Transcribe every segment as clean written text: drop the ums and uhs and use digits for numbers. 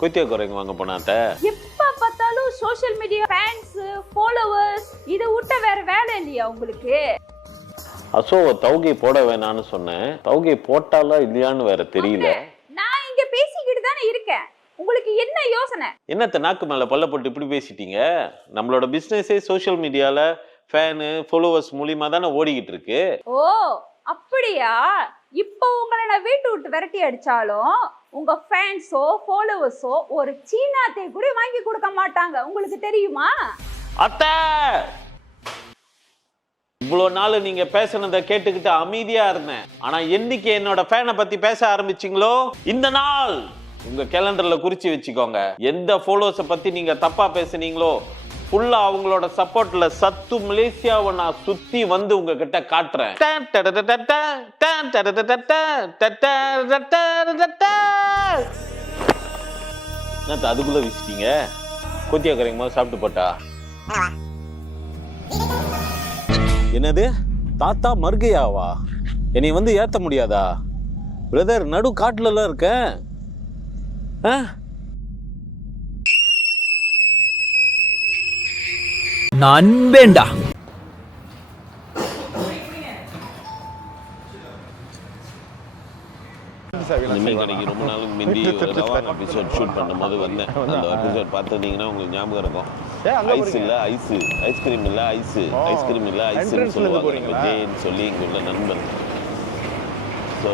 கொய்த்தியா குறைங்க வாங்க போனாட்ட எப்ப பார்த்தாலும் சோஷியல் மீடியா ஃபேன்ஸ் ஃபாலோவர்ஸ் இதை விட்ட வேற வேலை இல்லையா உங்களுக்கு? அசோவை தௌகை போட வேணான்னு சொன்னேன். தௌகை போட்டாலா இல்லையான்னு வேற தெரியல. நான் இங்க பேசிக்கிட்டு தானே இருக்கேன். உங்களுக்கு என்ன யோசனை? என்னத்த நாக்கு மேல பல்ல போட்டு இப்படி பேசிட்டீங்க? நம்மளோட பிசினஸே சோஷியல் மீடியால ஃபேனு ஃபாலோவர்ஸ் மூலியமா தானே ஓடிக்கிட்டு இருக்கு. ஓ அப்படியா? இப்போ உங்களை நான் வீட்டு விட்டு விரட்டி அடிச்சாலும் உங்க ஃபேன்ஸோ ஃபாலோவர்ஸோ ஒரு சீனாத்தை கூட வாங்கி கொடுக்க மாட்டாங்க. உங்களுக்கு தெரியுமா? அத்தை, இவ்வளோ நாள் நீங்க பேசுனதை கேட்டுக்கிட்டு அமைதியா இருந்தேன். ஆனா என்னைக்கு என்னோட ஃபேனை பத்தி பேச ஆரம்பிச்சிங்களோ இந்த நாள் உங்க கேலண்டர்ல குறிச்சு வச்சுக்கோங்க. எந்த ஃபாலோவர்ஸை பத்தி நீங்க தப்பா பேசுனீங்களோ ஃபுல்லா அவங்களோட சப்போர்ட்ல சத்து மலேசியாவை நான் சுத்தி வந்து உங்ககிட்ட காட்டுறேன். அதுக்குள்ள வீசிட்டீங்க. கொத்தியா கரைங்க போது சாப்பிட்டு போட்டா என்னது தாத்தா மர்கையாவா? என்னை வந்து ஏத்த முடியாதா பிரதர்? நடு காட்டுல இருக்கேன். நண்பேண்டா கடைக்கு ரொம்ப நாளுக்கு முந்தி எபிசோட் ஷூட் பண்ணும்போது வந்தேன். அந்த எபிசோட் பார்த்துட்டீங்கன்னா உங்களுக்கு ஞாபகம் இருக்கும். ஐஸ் இல்ல ஐஸ், ஐஸ்கிரீம் இல்ல ஐஸ், ஐஸ்கிரீம் இல்ல ஐஸ்ன்னு சொல்லுவாங்க ஜேன்னு சொல்லி இங்க உள்ள நண்பர். ஸோ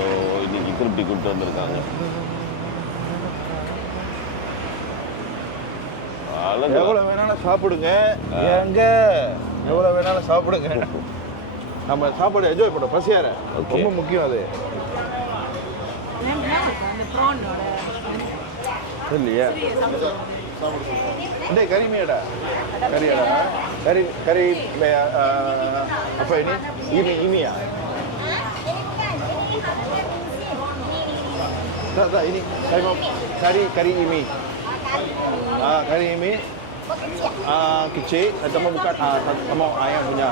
இன்னைக்கு திருப்பி கூப்பிட்டு வந்திருக்காங்க. எவ்வளவு வேணாலும் சாப்பிடுங்க, எங்க எவ்வளவு வேணாலும் சாப்பிடுங்க. நம்ம சாப்பாடு என்ஜாய் பண்ணோம், பசியார ரொம்ப முக்கியம். அது இல்லையா? இந்த கறிமையடா, கறியடா, கறி கறி அப்ப இனி Iniya ini kari imi. Kari imi kecil, sama bukan sama ayam punya.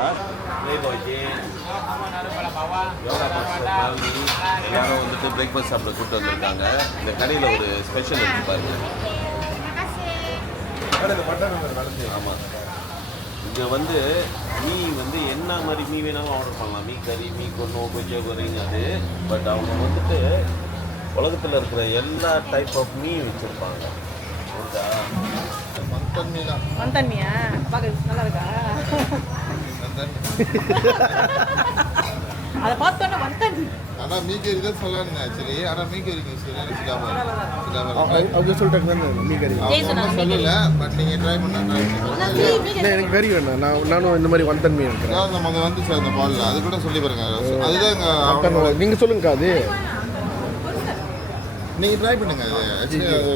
எல்லாரும் வந்துட்டு பிரேக்ஃபாஸ்ட் சாப்பிட கூப்பிட்டு வந்திருக்காங்க. இந்த கடையில் ஒரு ஸ்பெஷல் இருக்கு பாருங்க. ஆமாம், இங்கே வந்து மீ வந்து என்ன மாதிரி மீ வேணாலும் ஆர்டர் பண்ணலாம். மீ கறி, மீ கொண்டு கொஞ்சம் குறைங்க அது. பட் அவங்க வந்துட்டு உலகத்தில் இருக்கிற எல்லா டைப் ஆஃப் மீ வச்சுருப்பாங்க. வந்தன் மீயா பார்க்க நல்லா இருக்கா? அதை பார்த்தோன்னே வந்தன். ஆனால் மீக்கறி தான் சொல்லணுங்க ஆக்சுவலி. ஆனால் மீக்கறிங்க சொல்லலை. பட் நீங்கள் ட்ரை பண்ண எனக்கு கறி வேணும். நானும் இந்த மாதிரி வந்தன் மீன் இருக்கிறேன். நம்ம வந்து சார் அந்த பாலில் அது கூட சொல்லி பாருங்க. அதுதான் நீங்கள் சொல்லுங்கக்கா. அது நீங்கள் ட்ரை பண்ணுங்க. அது ஆக்சுவலி அது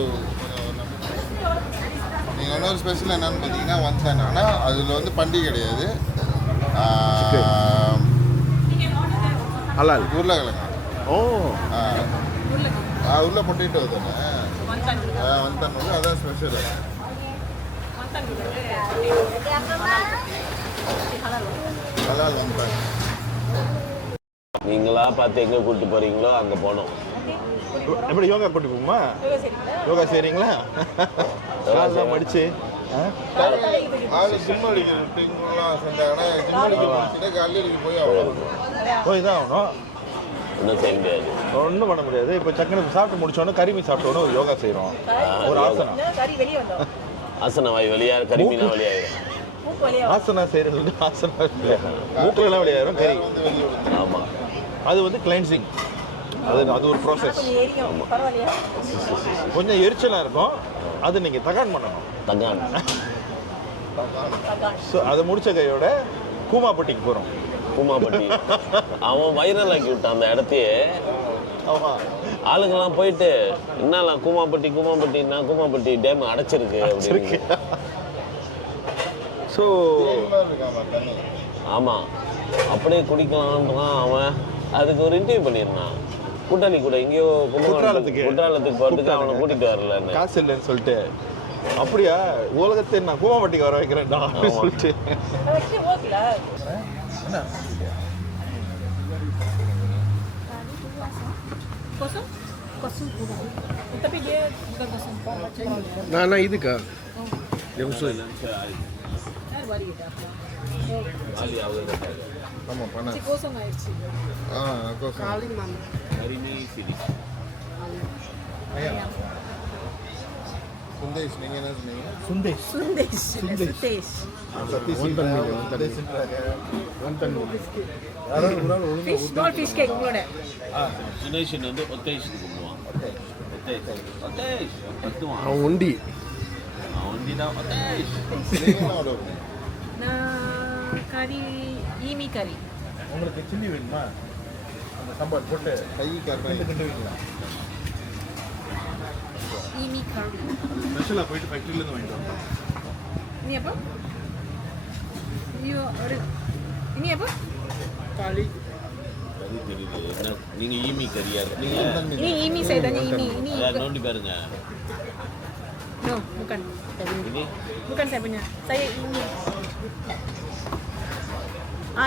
நீங்கள் இன்னொரு ஸ்பெஷல் என்னன்னு பார்த்தீங்கன்னா வந்தன். ஆனால் அதில் வந்து பண்டி கிடையாது, ஹலால் உருளைக்கிழங்கு. ஓ உள்ள பொட்டேட்டோ தானே வந்தன் வந்து அதான் ஸ்பெஷல். ஹலால் வந்தன். நீங்களா பார்த்து எங்கே கூப்பிட்டு போகிறீங்களோ அங்கே போனோம். எப்படி யோகா கூட்டி போகுமா? யோகா செய்கிறீங்களா? காலெல்லாம் மடிச்சு ஜிம் அடிக்கிற டீம்லாம் செஞ்சாங்கன்னா ஜிம் அடிக்க போச்சுன்னா கல்லூரிக்கு போய் தான் ஆகணும். ஒன்றும் செய்ய முடியாது, ஒன்றும் பண்ண முடியாது. இப்போ சக்கரை சாப்பிட்டு முடிச்சோன்னே கறிமீன் சாப்பிட்டோன்னு ஒரு யோகா செய்கிறோம். ஒரு ஆசனம். ஆசன வாய் வெளியாக கறிமீனா வெளியாயிரும். ஆசனா செய்கிறது ஆசனா மூக்கிலலாம் வெளியாயிரும் கறி. ஆமாம், அது வந்து கிளென்சிங். அது ஒரு ப்ராசஸ். கொஞ்சம் எரிச்சலாக இருக்கும். அது நீங்கள் தகான் பண்ணணும். தகான். ஸோ அதை முடிச்ச கையோட கூமாப்பட்டிக்கு போகிறோம். கூமாப்பட்டி அவன் வைரல் ஆக்கி விட்டான் அந்த இடத்தையே. ஆமாம், ஆளுங்கெல்லாம் போயிட்டு என்னலாம் கூமாப்பட்டின்னா கூமாப்பட்டி டேம் அடைச்சிருக்கு அப்படின்னு. ஸோ ஆமாம், அப்படியே குடிக்கலான்றான் அவன். அதுக்கு ஒரு இன்டர்வியூ பண்ணியிருந்தான். கூட்டாளி கூட எங்கேயோ குற்றாலத்துக்கு போகிறதுக்கு அவனை கூட்டிகிட்டு வரல, காசு இல்லைன்னு சொல்லிட்டு. அப்படியா? உலகத்தை நான் கூமாப்பட்டிக்கு வர வைக்கிறேன்டா சொல்லிட்டு. kosong kurang. Tapi dia bukan kosong kurang. Nah itu kak. Yang usul. Baru kita apa? Sama panas. Si kosong aja sih. Kosong. Kali mana? hari ini sini. Ayam. Sundes nih nas nih. Sundes. Sundes. Sundes. Wonton Fish, small fish cake உங்களோட. சுனேஷன் வந்து ஒத்தேஷ் கும்புவான். ஒத்தேஷ். பத்துவான். Ang undi. அவன் தான் ஒத்தேஷ். நான் கறி ஈமி கறி. உங்களுக்கு chilli வேணுமா அந்த சாம்பார் போட்டு கை கறி கிண்டுவீங்களா ஈமி கறி. ஸ்பெஷலாக போயிட்டு ஃபேக்ட்ரிலேருந்து வாங்கிட்டு வந்தோம் Ini apa? Ini apa? Kali. கறி தெரியுது. என்ன நீங்க ஈமி கறியா இருக்கீங்க? Ini imi saya tanya imi. Ini அதான் நோண்டி பாருங்க. no, bukan. ini Bukan saya punya. Saya ini.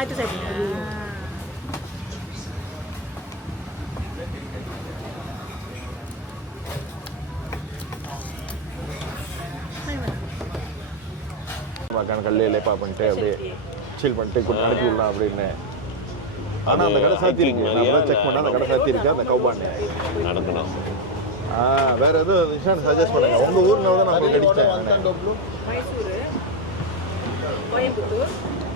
Itu saya punya. மக்கான கல்லே லேப்பா பண்ணிட்டு அப்படியே சில் பண்ணிட்டு கொஞ்சம் அனுப்பி விடலாம் அப்படின்னு ஆனால் அந்த கடை சாத்தி இருக்கு நான் செக் பண்ணால் அந்த கடை சாத்தி இருக்கு அந்த கவுபான்னு நடக்கணும். வேற எதுவும் இருந்துச்சுன்னா சஜஸ்ட் பண்ணுங்க உங்க ஊர்ல தான் நான் அடிச்சேன் Mysore. Coimbatore.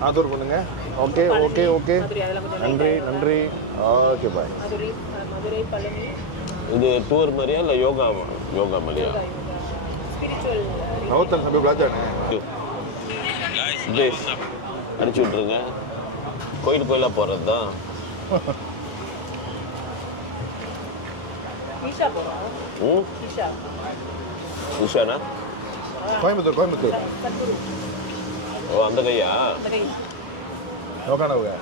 ஆதூர் பண்ணுங்க ஓகே ஓகே ஓகே Madurai அதெல்லாம் கொஞ்சம் நன்றி நன்றி ஓகே பாய் Madurai, Palani. இது டூர் மாதிரியா இல்லை யோகா மாதிரியா? Spiritual. நவத்தன் சபை பிளாஜானே This. அடிச்சு விட்ருங்க. கோயிலாக போகிறது தான். Isha போறோம். ம் Isha. உஷானா? கோயம்புத்தூர் கோயம்புத்தூர் Satguru. ஓ அந்த கையா? Tadi. நோக்கானவங்க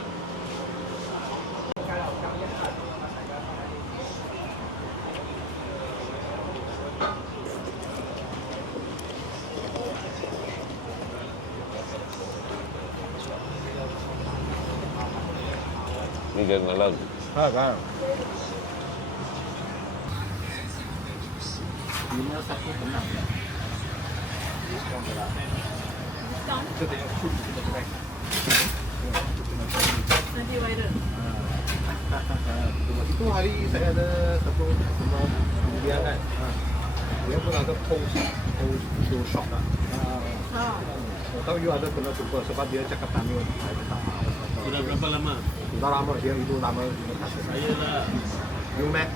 மிக நல்லா இருக்கு. காணும் Nanti viral. Itu hari saya ada satu sama dia kan. Dia pun ada post itu shop lah. Tahu you ada kena super sebab dia cakap Tamil. Sudah berapa lama? Sudah lama dia itu nama Saya lah. You Mac.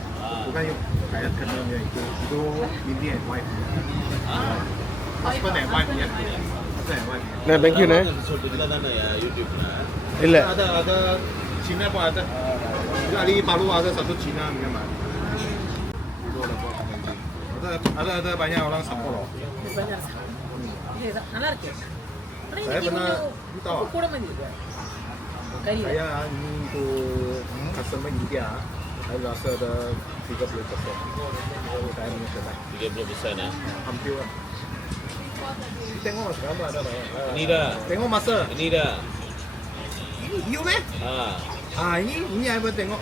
Bukan you. Saya kenal dia itu Mindy and wife. Husband and wife ya. Husband and wife. Nah, thank you nih. சொல்றதுல தானே யூடியூப்ல. இல்ல Ada Cina pun ada. Jadi baru ada satu Cina memang. Ada banyak orang support loh. Banyak. நல்லா இருக்கு. Saya pernah tahu. கூட juga. Kali. Saya ini itu customer India. Saya rasa ada 30%. Saya punya kedai. 30% ya. Hampir lah. Tengok mas, gambar ada banyak. Ini dah. Tengok masa. Ini dah. Ini you meh? Ini saya pun tengok.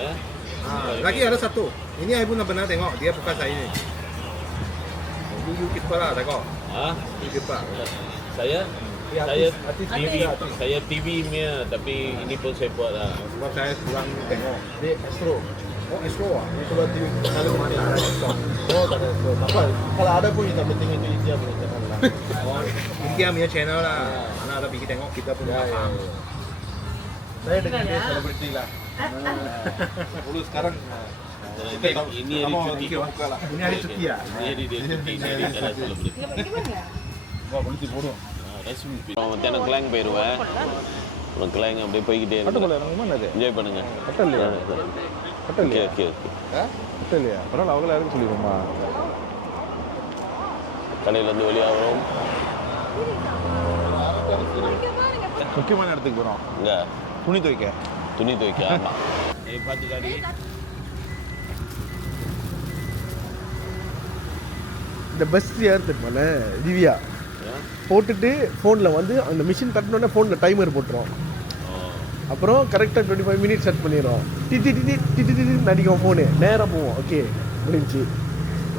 Ya. Lagi ada satu. Ini saya pun pernah tengok. Dia bukan saya ini. You keeper lah tengok. You keeper. Saya Ya, saya artis TV artis. saya TV punya tapi ini pun saya buat lah. Sebab saya kurang tengok. Dia Astro. Oh Astro ah. Itu berarti kalau mana ada Astro. Oh, tak ada. Apa? Kalau ada pun yang penting itu India punya channel lah. Oh, India punya channel lah. Mana ada pergi tengok kita pun apa. Saya dengan dia selebriti lah. Dulu sekarang Ini hari cuti. Ini hari cuti ya. Ini hari dia cuti. Ini hari cara selebriti. வா குளிச்சு போடும் மத்தியானம் கிளாங் போயிடுவேன். அப்புறம் கிளாங் அப்படியே போய்கிட்டே கட்ட போல இருக்கேன். நம்ம என்னது என்ஜாய் பண்ணுங்க. கட்ட இல்லையா கட்ட ஓகே இல்லையா ஓகே ஓகே. கட்ட இல்லையா பரவாயில்ல அவங்கள யாரும் சொல்லிடுவோமா கடையிலேருந்து வெளியாகிறோம். முக்கியமான இடத்துக்கு போகிறோம் இங்கே துணி துவைக்க துணி துவைக்க. ஆமாம். பார்த்து காடி. இந்த பஸ் யார் தெரியுமாண்ணே திவ்யா போட்டுட்டு ஃபோனில் வந்து அந்த மிஷின் தட்டினோடனே ஃபோனில் டைமர் போட்டுரும் அப்புறம் கரெக்டாக 25 மினிட்ஸ் செட் பண்ணிடுறோம். டிடி நடிக்கும் ஃபோனு நேராக போவோம். ஓகே முடிஞ்சு.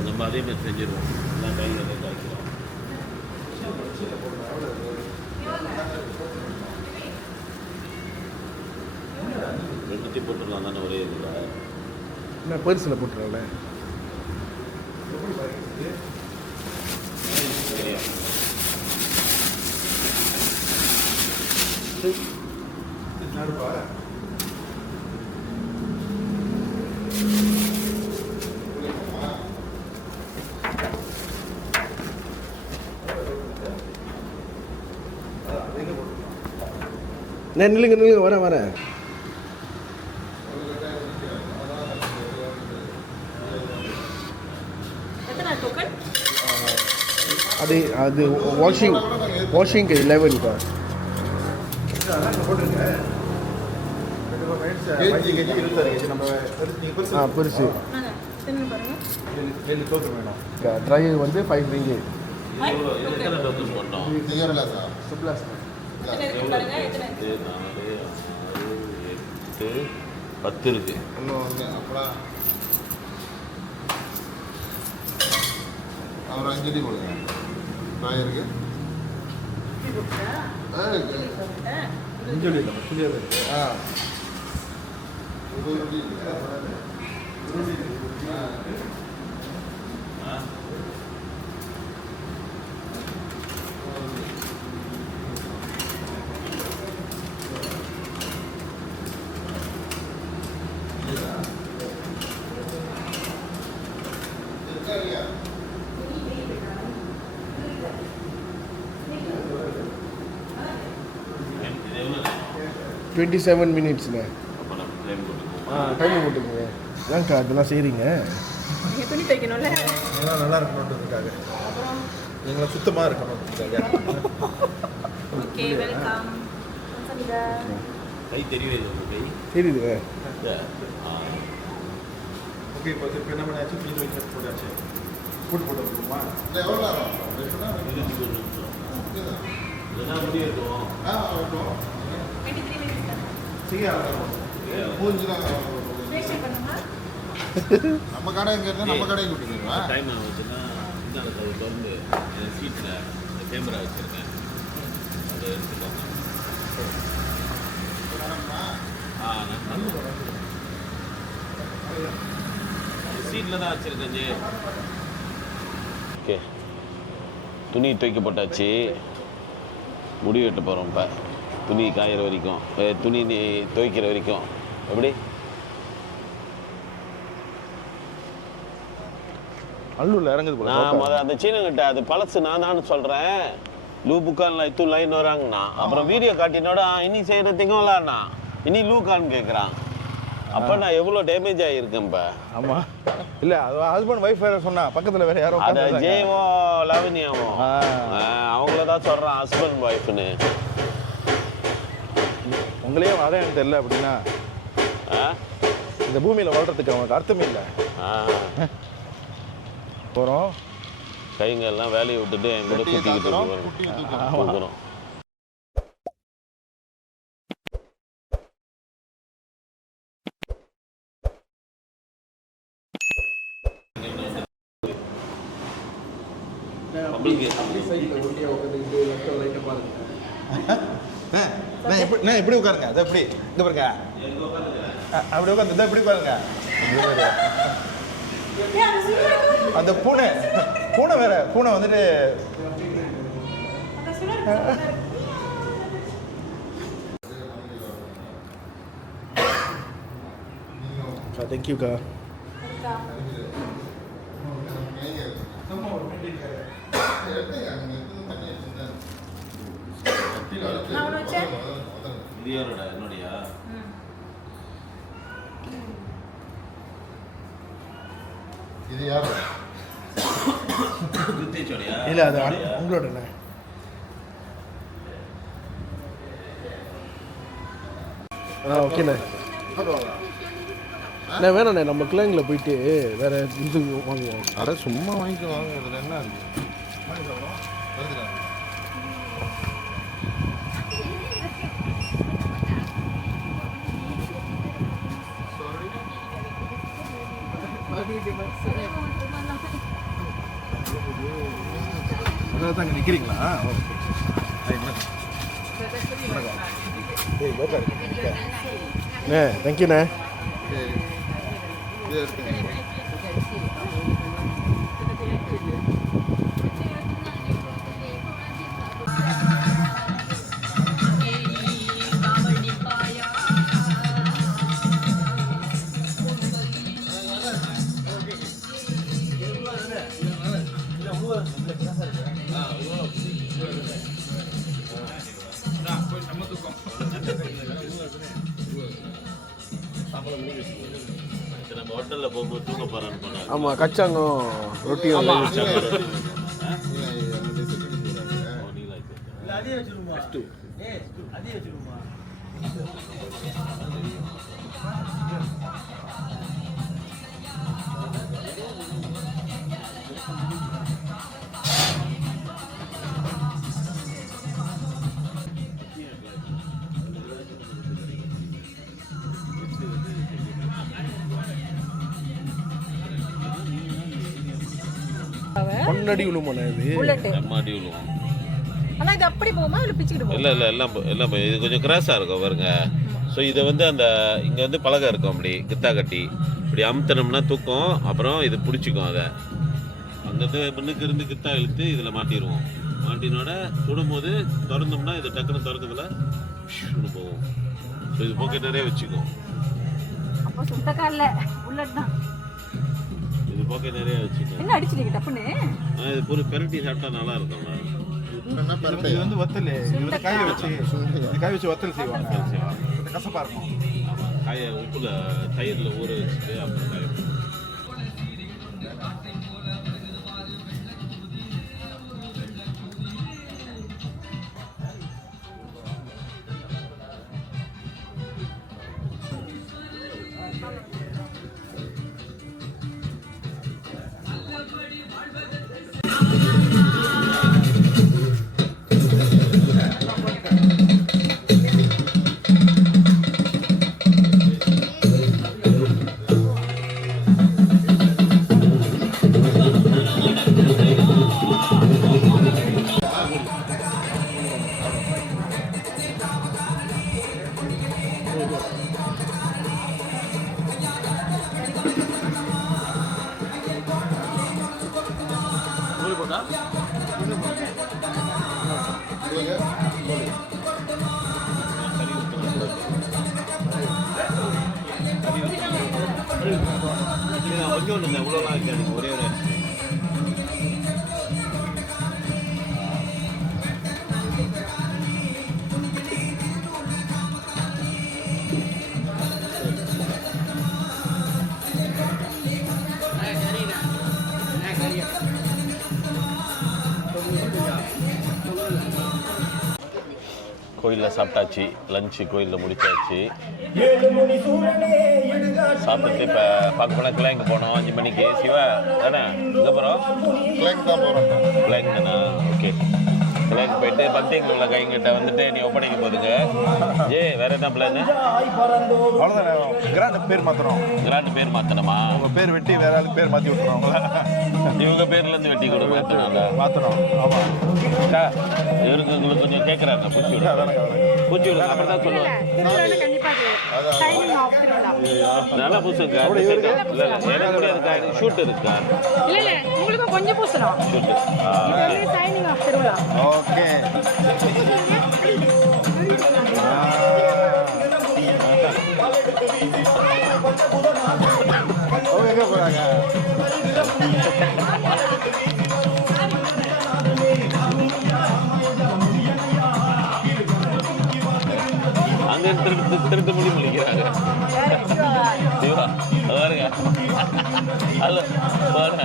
நம்ம அதே மாதிரி செஞ்சிருவோம். எல்லாம் கையில் காய்க்கிறோம். ரெண்டுத்தையும் போட்டுடலாம் தானே ஒரே இதில். நான் பெருசில் போட்டுறேன்ல. நில்லுங்க வரேன். அது வாஷிங்க்கு 11 இப்போ. பெருசு ட்ரை வந்து 5 ringgit. எத்தனை டோக்கன் போட்டோம்? சுப்ளாஸ் 10 இருக்கு. இன்னும் வந்து அப்புறம் அவர் 5 அடி கொடுங்க. நான் இருக்கு ஆ சரியா 27 மினிட்ஸ்ங்க. அப்போ நம்ம டைம் போட்டுக்குவோம். டைம் போட்டுக்கோங்க. ஏன்க்கா அதெல்லாம் செய்கிறீங்க? துணி தைக்கணும்ல. எல்லாம் நல்லா இருக்கணுன்றதுக்காக, நீங்கள சுத்தமாக இருக்கணுன்றதுக்காக. Okay welcome. கை தெரியுது உங்கள் கை தெரியுதுங்க. ஓகே, இப்போ திருப்பி என்ன பண்ணியாச்சு? ஃப்ரீ வைக்கிறது போட்டாச்சு. ஃபுட் போட்டு வந்துருமா? இல்லை எவ்வளோ நேரம்? 21 நிமிஷம். இதெல்லாம் முடியும். ஆ ஆகட்டும். 23 மினிட்ஸ் தான். சீக்கிரம் மூஞ்சிலாம் ஃபேஷியல் பண்ணுமா? நம்ம கடை எங்கே இருந்தால் நம்ம கடையை கூட்டிடுவா. டைம் ஆகுச்சுன்னா இந்த அதை திறந்து என் சீட்டில் கேமரா வச்சுருக்கேன், அதை எடுத்துக்கோங்க. சீட்டில் தான் வச்சுருக்கேன் ஜி. ஓகே, துணி துவைக்க போட்டாச்சு. முடி வெட்ட போகிறோம். இப்போ துணி காயிற வரைக்கும், துணி துவைக்கிற வரைக்கும். எப்படி அல்லூரில் இறங்குது போல. நான் அந்த சீனங்கிட்ட அது பழசு நான் தான் சொல்கிறேன். லூ புக்கான்ல இது லைன் வராங்கண்ணா. அப்புறம் வீடியோ காட்டினோட இனி செய்கிறதுக்கும் இல்லைண்ணா, இனி லூக்கான்னு கேட்குறான். அப்போ நான் எவ்வளோ டேமேஜ் ஆகியிருக்கேன் இப்போ. ஆமாம், இல்லை அது ஹஸ்பண்ட் ஒய்ஃப் வேறு சொன்னா, பக்கத்தில் வேறு யாரோ அதை ஜெயவோ லவனியாவோ அவங்கள தான் சொல்கிறான் ஹஸ்பண்ட் ஒய்ஃப்னு. உங்களையே வரேன்னு தெரியல அப்படின்னா இந்த பூமியில் வாழ்கிறதுக்கு அவனுக்கு அர்த்தமே இல்லை. போகிறோம் கைங்க எல்லாம் வேலையை விட்டுட்டு என் கூட குத்திக்கிட்டு கொடுக்குறோம். எப்படி உட்காருங்க? அதை எப்படி இந்த பாருங்க, அப்படி உட்காந்து இந்த எப்படி உட்காருங்க. அந்த பூனை வேற, பூனை வந்துட்டு தேங்க்யூக்கா. என்னுடைய இது யாரு? இல்லை அது உங்களோட. ஓகேண்ணே. நான் வேணாண்ணே, நம்ம கிளைங்கில் போயிட்டு வேற இது வாங்குவோம். அட சும்மா வாங்கிட்டு வாங்க, இதில் என்ன இருக்கு? முதல்ல தான் இங்கே நிற்கிறீங்களா? அண்ணே தேங்க்யூண்ணே. இது எடுத்துங்க. நம்ம ஹோட்டலில் போகும்போது தூங்க போகிறான்னு போனாங்க. ஆமாம் கச்சாங்கும் ரொட்டியும் பொன்னடி விழுமோண்ணே இது. புல்லட்டு. எம்மாடி விழுவோம். ஆனா இது அப்படி போகுமா இல்ல பிச்சுக்கிட்டு போகுமா? இல்லை எல்லாம் இது கொஞ்சம் கிராஸாக இருக்கும் பாருங்க. ஸோ இதை வந்து அந்த இங்கே வந்து பலகை இருக்கும், அப்படி கித்தா கட்டி இப்படி அமுத்தினோம்னா தூக்கும். அப்புறம் இது பிடிச்சிக்கும். அதை அங்கேருந்து முன்னுக்கு இருந்து கித்தா இழுத்து இதில் மாட்டிடுவோம். மாட்டினோட சுடும்போது திறந்தோம்னா இது டக்குன்னு திறக்கிறதுல போகும். ஸோ இது பாக்கெட் நிறைய வச்சுக்கும். அப்போ சுத்தக்கா இல்ல புல்லட் தான். இது பாக்கெட் நிறைய வச்சுக்கும். என்ன அடிச்சிட்டீங்க டப்புன்னு? இது பூரா பெரட்டி சாப்பிட்டா நல்லா இருக்கும்ல. என்ன பரட்டை? இது வந்து வத்தல். இது வந்து காய வச்சு வத்தல் செய்வாங்க. கொஞ்சம் கசப்பாக இருக்கும். காய உப்புல தயிரில் ஊற வச்சுட்டு அப்புறம் காய வைப்போம். கொஞ்சம் இல்லை, இவ்வளோலாம் இருக்காது. ஒரே ஒரு கோயிலில் சாப்பிட்டாச்சு. லஞ்சு கோயிலில் முடிச்சாச்சு. சாப்பிட்டு இப்போ பார்க்க போனால் கிளாங்கு போனோம் 5 மணிக்கு. சிவா தானே இங்கே போகிறோம்? கிளாக் தான் போகிறோம். கிளாங் தானே? ஓகே. கிளாங் போயிட்டு பக்திங்க உள்ள கைங்கிட்ட வந்துட்டு நீ ஒப்படைக்க போதுங்க. வேற என்ன பிளான்? அவ்வளோதான். கிராண்ட் பேர் மாற்றுறோம். கிராண்ட் பேர் மாற்றணுமா? உங்கள் பேர் வெட்டி வேற யாரும் பேர் மாற்றி விட்டுருவாங்களா? இவங்க பேர்லேருந்து வெட்டி கொடு மாற்றணும்ல. மாற்றணும். ஆமாம். இவருக்கு உங்களுக்கு கொஞ்சம் கேட்குறாங்க. பூச்சி விடு, பூச்சி விடு. அப்புறம் தான் சொல்லுவேன். நல்லா பூசுங்க. இல்லை எனக்கு கூட இருக்கா? ஷூட் இருக்கா? இல்ல உங்களுக்கு கொஞ்சம் பூசணும். ஷூட்டு. சைனிங் ஆஃப் திருவிழா. ஓகே. அவங்க எங்கே போகிறாங்க? அங்கே திருட்டு மொழி முடிக்கிறாங்க. சிவா பாருங்க. ஹலோ பாருங்க.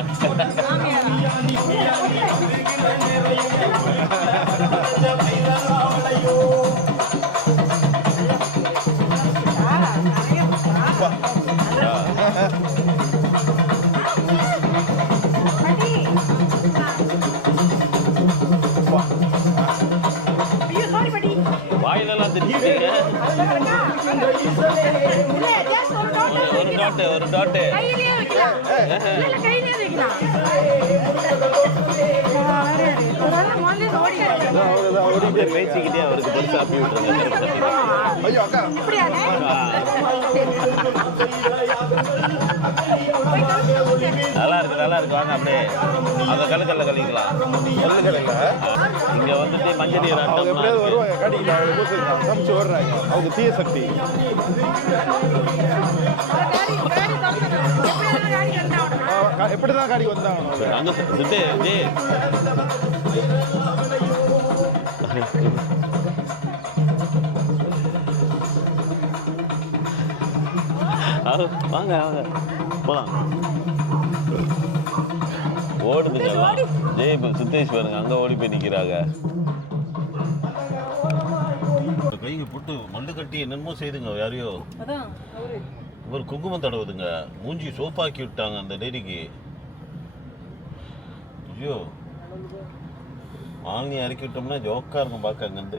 வாயிலெல்லாம் தெரிஞ்சுட்டீங்க. ஒரு ஒரு டாட்டு கையிலேயே வைக்கலாம். இல்ல, கையிலேயே வைக்கலாம். ஓடிட்டு பேசிக்கிட்டே அவருக்கு பெருசா அப்பி விட்டுருங்க. ஐயோ அக்கா நல்லா இருக்கு வாங்க அப்படியே அந்த கல்லுக்கல்ல கழிக்கலாம். இங்க வந்துட்டு மஞ்சள் நீர் அவங்க எப்படியாவது வருவாங்க காட்டிக்கிட்டாங்க சமைச்சு வர்றாங்க அவங்க தீய சக்தி எப்படிதான் காடி வந்தாங்க அங்க சிட்டு ஜி வாங்க போலாம். ஓடுதுங்க ஜெய் இப்போ சித்தேஷ் பாருங்க அங்க ஓடி போய் நிக்கிறாங்க. கைங்க போட்டு மல்லு கட்டி என்னென்னமோ செய்துங்க யாரையோ. ஒரு குங்குமம் தடவுதுங்க. மூஞ்சி சோப்பாக்கி விட்டாங்க அந்த லேடிக்கு. ஐயோ ஆணி இறக்கி விட்டோம்னா ஜோக்கா இருக்கும் பார்க்க அங்கேருந்து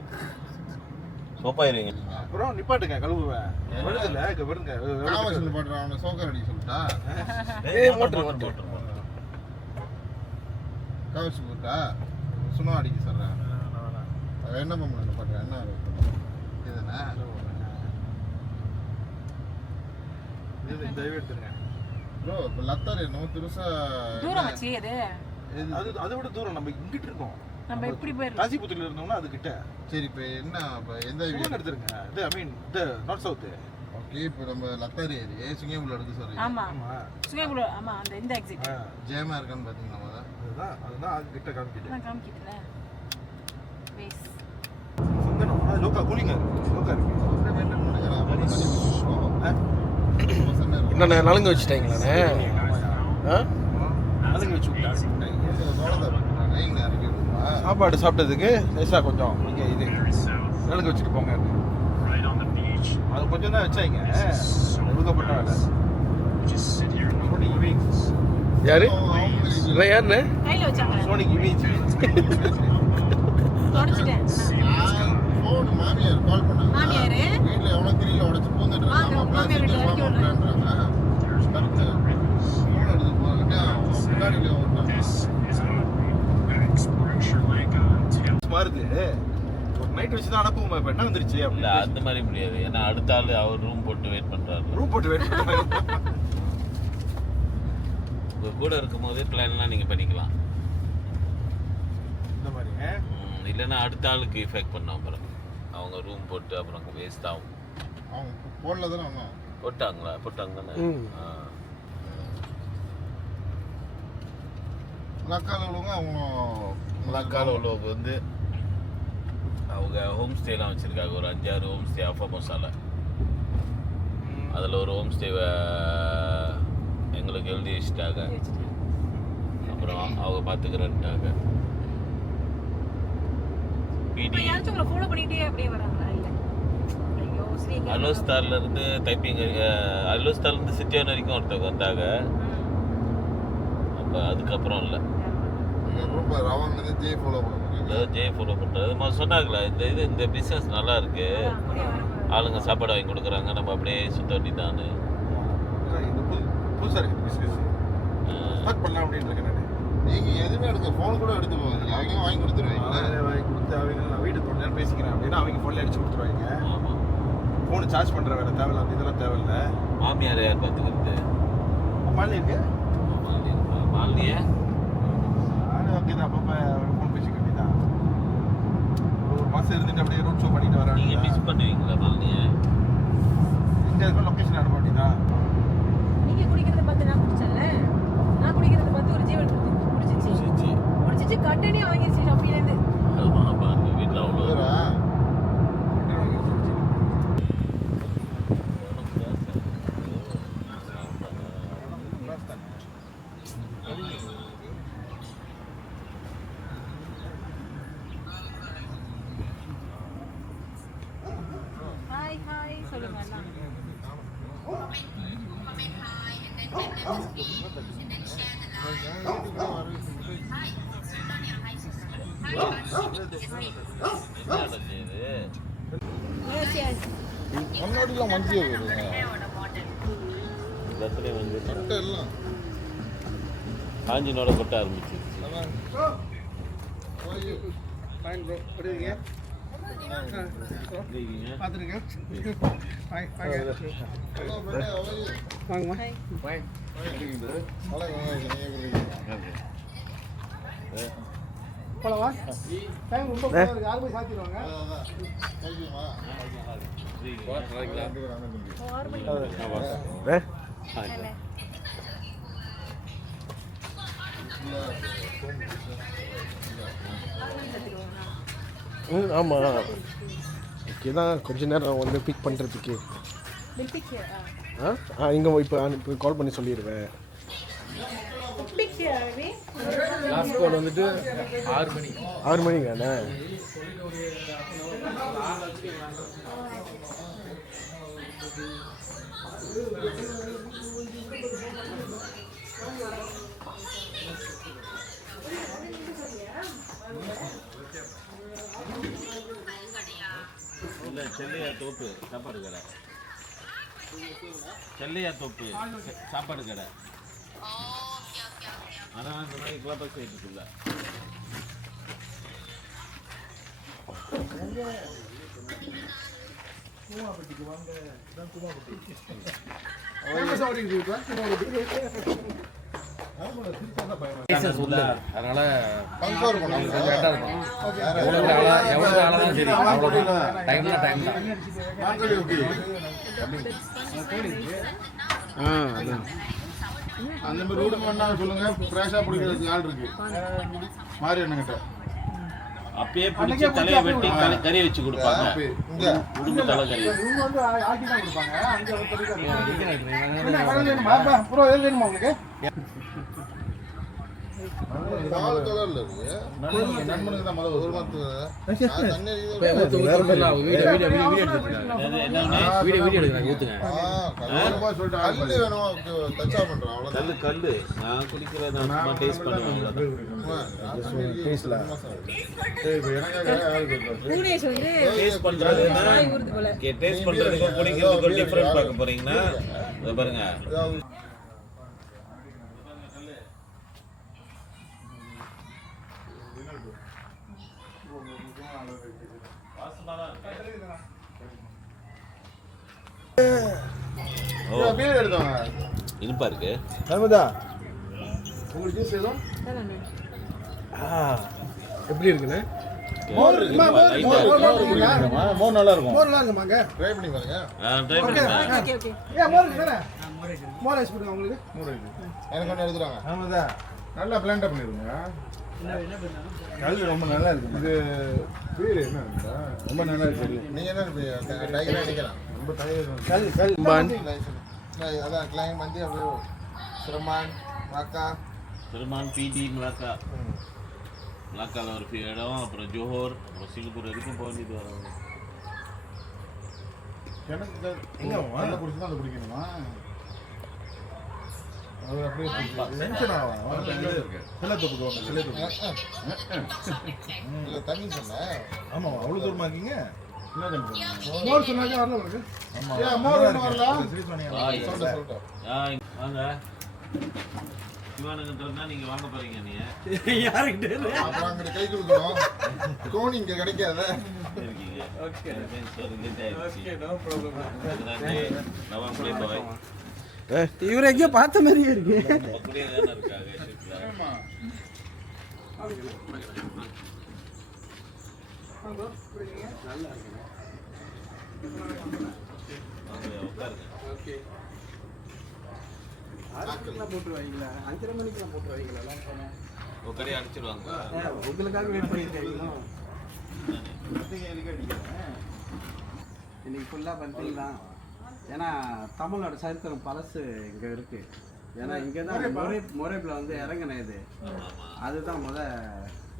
சோப்பாயிருவீங்க. அப்புறம் நிப்பாட்டுங்க கழுவுவேன் வருதுல்ல வருங்க காவல் போட்டுறான் அவனை சோக்கர் அடிக்க சொல்லிட்டா மோட்டர் காவல் போட்டா சும்மா அடிக்க சொல்றேன். என்ன பண்ண பண்றேன் என்ன இதுதானே தயவு எடுத்துருங்க ப்ரோ. இப்போ லத்தார் என்னமோ பெருசா தூரம் வச்சு அது அதை விட தூரம் நம்ம இங்கிட்டு இருக்கோம். நம்ம எப்படி போயிடலாம்? காசிபுத்தூர்ல இருந்தோம்னா அது கிட்ட. சரி இப்போ என்ன இப்போ எந்த எடுத்துருங்க இது ஐ மீன் தி நார்த் சவுத். ஓகே இப்போ நம்ம லத்தார் ஏரி சுங்கேபுல எடுத்து சொல்றீங்க. ஆமா சுங்கேபுல ஆமா அந்த இந்த எக்ஸிட் ஜெயமா இருக்கான்னு பாத்தீங்களா முத? அதுதான் அது கிட்ட காமிக்கிட்டு நான் காமிக்கிட்டல வேஸ் சந்தனம் அது லோக்கா கூலிங்க லோக்கா இருக்கு. அப்படியே மெயின்டைன் பண்ணுங்க. அப்போ என்ன நலங்கு வச்சுட்டாங்களாண்ணே? அதுங்க வச்சு விட்டாங்க. இறக்கி விடுவா. சாப்பாடு சாப்பிட்டதுக்கு லேசாக கொஞ்சம் நீங்கள் இது நலுங்கு வச்சுட்டு போங்க. அது கொஞ்சம் தான் வச்சாங்க ஒழுங்கப்பட்ட வேலை. யாரு யாருண்ணே? கையில வச்சாங்க சோனிக்கு இமேஜ் தொடச்சிட்டேன். ஃபோன் மாமியார் கால் பண்ணாங்க. மாமியாரு வீட்டில் எவ்வளோ கிரியில் உடச்சு பூந்துட்டு வாங்க, மாமியார் வீட்டுல இறக்கி விடுறேன். ஃபோன் எடுத்து போகிட்ட முன்னாடி ஓட்டாங்க. மாறுது ஒரு நைட் வச்சு தான் அனுப்புவோம். இப்போ என்ன வந்துருச்சு இல்ல அப்படின்னு அந்த மாதிரி முடியாது. ஏன்னா அடுத்த ஆளு அவர் ரூம் போட்டு வெயிட் பண்றாரு. ரூம் போட்டு வெயிட் பண்ணுறாங்க. உங்க கூட இருக்கும் போதே பிளான்லாம் நீங்க பண்ணிக்கலாம். இந்த மாதிரி இல்லைன்னா அடுத்த ஆளுக்கு எஃபெக்ட் பண்ண அப்புறம் அவங்க ரூம் போட்டு அப்புறம் வேஸ்ட் ஆகும். அவங்க ஃபோனில் தானே அவங்க போட்டாங்க தானே. லக்கால உள்ளவங்க அவங்க மலாக்கால உள்ளவங்க வந்து அவங்க ஹோம் ஸ்டேலாம் வச்சுருக்காங்க. ஒரு 5-6 ஹோம் ஸ்டே ஆஃபா மசாலா. அதில் ஒரு ஹோம் ஸ்டேவை எங்களுக்கு எழுதி வச்சுட்டாங்க. அப்புறம் அவங்க பார்த்துக்கிறேன்ட்டாங்க. இப்போ யாராச்சும் உங்களை ஃபாலோ பண்ணிட்டே அப்படியே வராங்களா? இல்ல ஐயோ ஸ்ரீங்க அலோஸ்தார்லேருந்து டைப்பிங் அலோஸ்தார்லேருந்து சிட்டியான் வரைக்கும் ஒருத்தவங்க வந்தாங்க. அப்போ அதுக்கப்புறம் இல்லை ரொம்ப ரவாங்க ஜே ஃபாலோ பண்ண முடியும். ஜே ஃபாலோ பண்ணுறது சொன்னாங்களா இந்த பிஸ்னஸ் நல்லா இருக்கு. ஆளுங்க சாப்பாடு வாங்கி கொடுக்குறாங்க. நம்ம அப்படியே சுத்த வேண்டியதானு இது புதுசாக இருக்குது பிஸ்னஸ் ஸ்டார்ட் பண்ணலாம் அப்படின்னு இருக்கேன் நான். நீங்கள் எதுவுமே எடுக்க ஃபோன் கூட எடுத்து போவாங்க. அவங்க வாங்கி கொடுத்துருவாங்க. வாங்கி கொடுத்து அவங்க நான் வீட்டுக்கு கொஞ்ச நேரம் பேசிக்கிறேன் அப்படின்னா அவங்க ஃபோனில் அடிச்சு கொடுத்துருவாங்க. ஆமாம். ஃபோனு சார்ஜ் பண்ணுற வேலை தேவையில்ல. அந்த இதெல்லாம் தேவையில்லை. மாமியார் யார் பார்த்துக்கிறது? மாலினி இருக்கு. மாலினியா நானும் ஓகே தான். அப்பப்போ ஃபோன் பேசிக்க வேண்டியதான். ஒரு மாதம் இருந்துட்டு அப்படியே ரோட் ஷோ பண்ணிட்டு வரேன். நீங்கள் மிஸ் பண்ணுவீங்களா மாலினியை? இங்கே இருக்க லொக்கேஷன் அனுப்ப வேண்டியதான். நீங்க குடிக்கிறத பார்த்து நான் குடிச்சேன்ல. நான் குடிக்கிறத பார்த்து ஒரு ஜீவன் குடிச்சிச்சு கட்டணி வாங்கிடுச்சு அப்படியிலேருந்து. அதுதான் பாருங்க வீட்டில் அவ்வளோ ஹாய் ஹாய் சொல்லுங்க எல்லாம். முன்னாடிலாம் மந்தியே வருங்க. எல்லாத்துலேயும் வந்து கொட்டை எல்லாம் காஞ்சினோட கொட்ட ஆரம்பிச்சு. Fine bro. எப்படி இருக்கீங்க? பார்த்துருக்கேன். வாங்கம்மா. போலவா? டைம் ரொம்ப இருக்கு. 6 மணி சாத்திடுவாங்க. ஆமாம். ஓகே தான் கொஞ்ச நேரம் வந்து பிக் பண்ணுறதுக்கு. இங்கே இப்போ கால் பண்ணி சொல்லிடுவேன். லாஸ்ட் கால் வந்துட்டு 6 மணி. 6 மணிக்காண்ணே. இல்லை செல்லையா தோப்பு சாப்பாடு கடை. செல்லையா தோப்பு சாப்பாடு கடை. ஆனால் இந்த மாதிரி கிளப்பஸ் ஆகிட்டுக்குள்ள அதனால கன்ஃபார்ம் பண்ணுங்க. கரெக்டாக இருக்கும். எவ்வளோ ஆளாலும் சரி டைம் தான். அந்த மாதிரி ரூட் பண்ணா சொல்லுங்க. ஃப்ரெஷ்ஷாக பிடிக்கிறதுக்கு ஆள் இருக்கு மாறி அண்ணங்கிட்ட. அப்பயே பிடிச்சி தலையை வெட்டி கறி வச்சு கொடுப்பாங்க. இங்கே உடும்பு தலை கறி. இவங்க வந்து ஆக்கி தான் கொடுப்பாங்க. அங்கே ப்ரோ எது வேணுமா உங்களுக்கு? பால் கலர்ல இருக்கு. நண்பனுக்கு தான் முதல்ல ஒரு மாதத்துக்கு கல்லு வேணும். தச்சா பண்றேன் அவ்வளோ. கல்லு நான் குடிக்கிறத நான் டேஸ்ட் பண்ணுவேன். டேஸ்ட் பண்றதுன்னா டேஸ்ட் பண்றதுக்கும் குடிக்கிறதுக்கும் டிஃபரெண்ட் பார்க்க போறீங்கன்னா இதை பாருங்க. பேர் எடுத்தவங்க இனிப்பா இருக்கு. நர்மதா உங்களுக்கு ஜூஸ் எதுவும்? எப்படி இருக்குண்ணே? மோர் நல்லா இருக்கும். மோர் நல்லா இருக்குமாங்க? ட்ரை பண்ணி பாருங்க. ட்ரை பண்ணுங்க. ஏன் மோர் இருக்குதானே? மோர் ஐஸ் கொடுங்க உங்களுக்கு. எனக்கு ஒன்று எடுத்துறாங்க. ஆமாதா. நல்லா பிளெண்ட் பண்ணிருங்க. கல் ரொம்ப நல்லா இருக்கு. இது பேர் என்ன ரொம்ப நல்லா இருக்கு. நீங்க என்ன டைகர் அடிக்கலாம். ரொம்ப கல் அதான் கிளைம் வந்து அப்படியே சிரமான் மாக்கா சிறுமான் பிடி மலாக்கா. மலாக்காவில் ஒரு இடம், அப்புறம் ஜோஹர், அப்புறம் சிங்கப்பூர் வரைக்கும் போக வேண்டியது வரும். எனக்கு எங்க குடிச்சு தான் அதை குடிக்கணுமா? அது அப்படியே டென்ஷன் ஆகும். சிலை தொப்புக்கு வாங்க. சிலை தொப்பு இல்லை தண்ணி சொன்னேன். ஆமாம் அவ்வளோ தூரமா இருக்கீங்க. மோர் சொன்னாங்க வரல உங்களுக்கு. ஏன் மோர் ஒன்று வரல? சொல்லிட்டேன். வாங்க சிவானகத்தில் தான் நீங்கள் வாங்க போறீங்க. அப்புறம் அங்கிட்ட கை கொடுக்கணும். கோணி இங்கே கிடைக்காத இருக்கீங்க. ஓகே நவாங்களே பாய். இவர் எங்கேயோ பார்த்த மாதிரியே இருக்கு. அப்படியே தானே இருக்காங்க. போட்டுருவாங்களா? 5:30 மணிக்கெல்லாம் போட்டுருவாங்களா? கடையை அடிச்சிருவாங்க. உங்களுக்காக வெயிட் பண்ணிட்டு இருக்கோம். இன்னைக்கு ஃபுல்லாக பார்த்தீங்களா? ஏன்னா தமிழோட சரித்திரம் பழசு இங்கே இருக்கு. ஏன்னா இங்கே தான் மொரேபில் வந்து இறங்கின இது. அதுதான்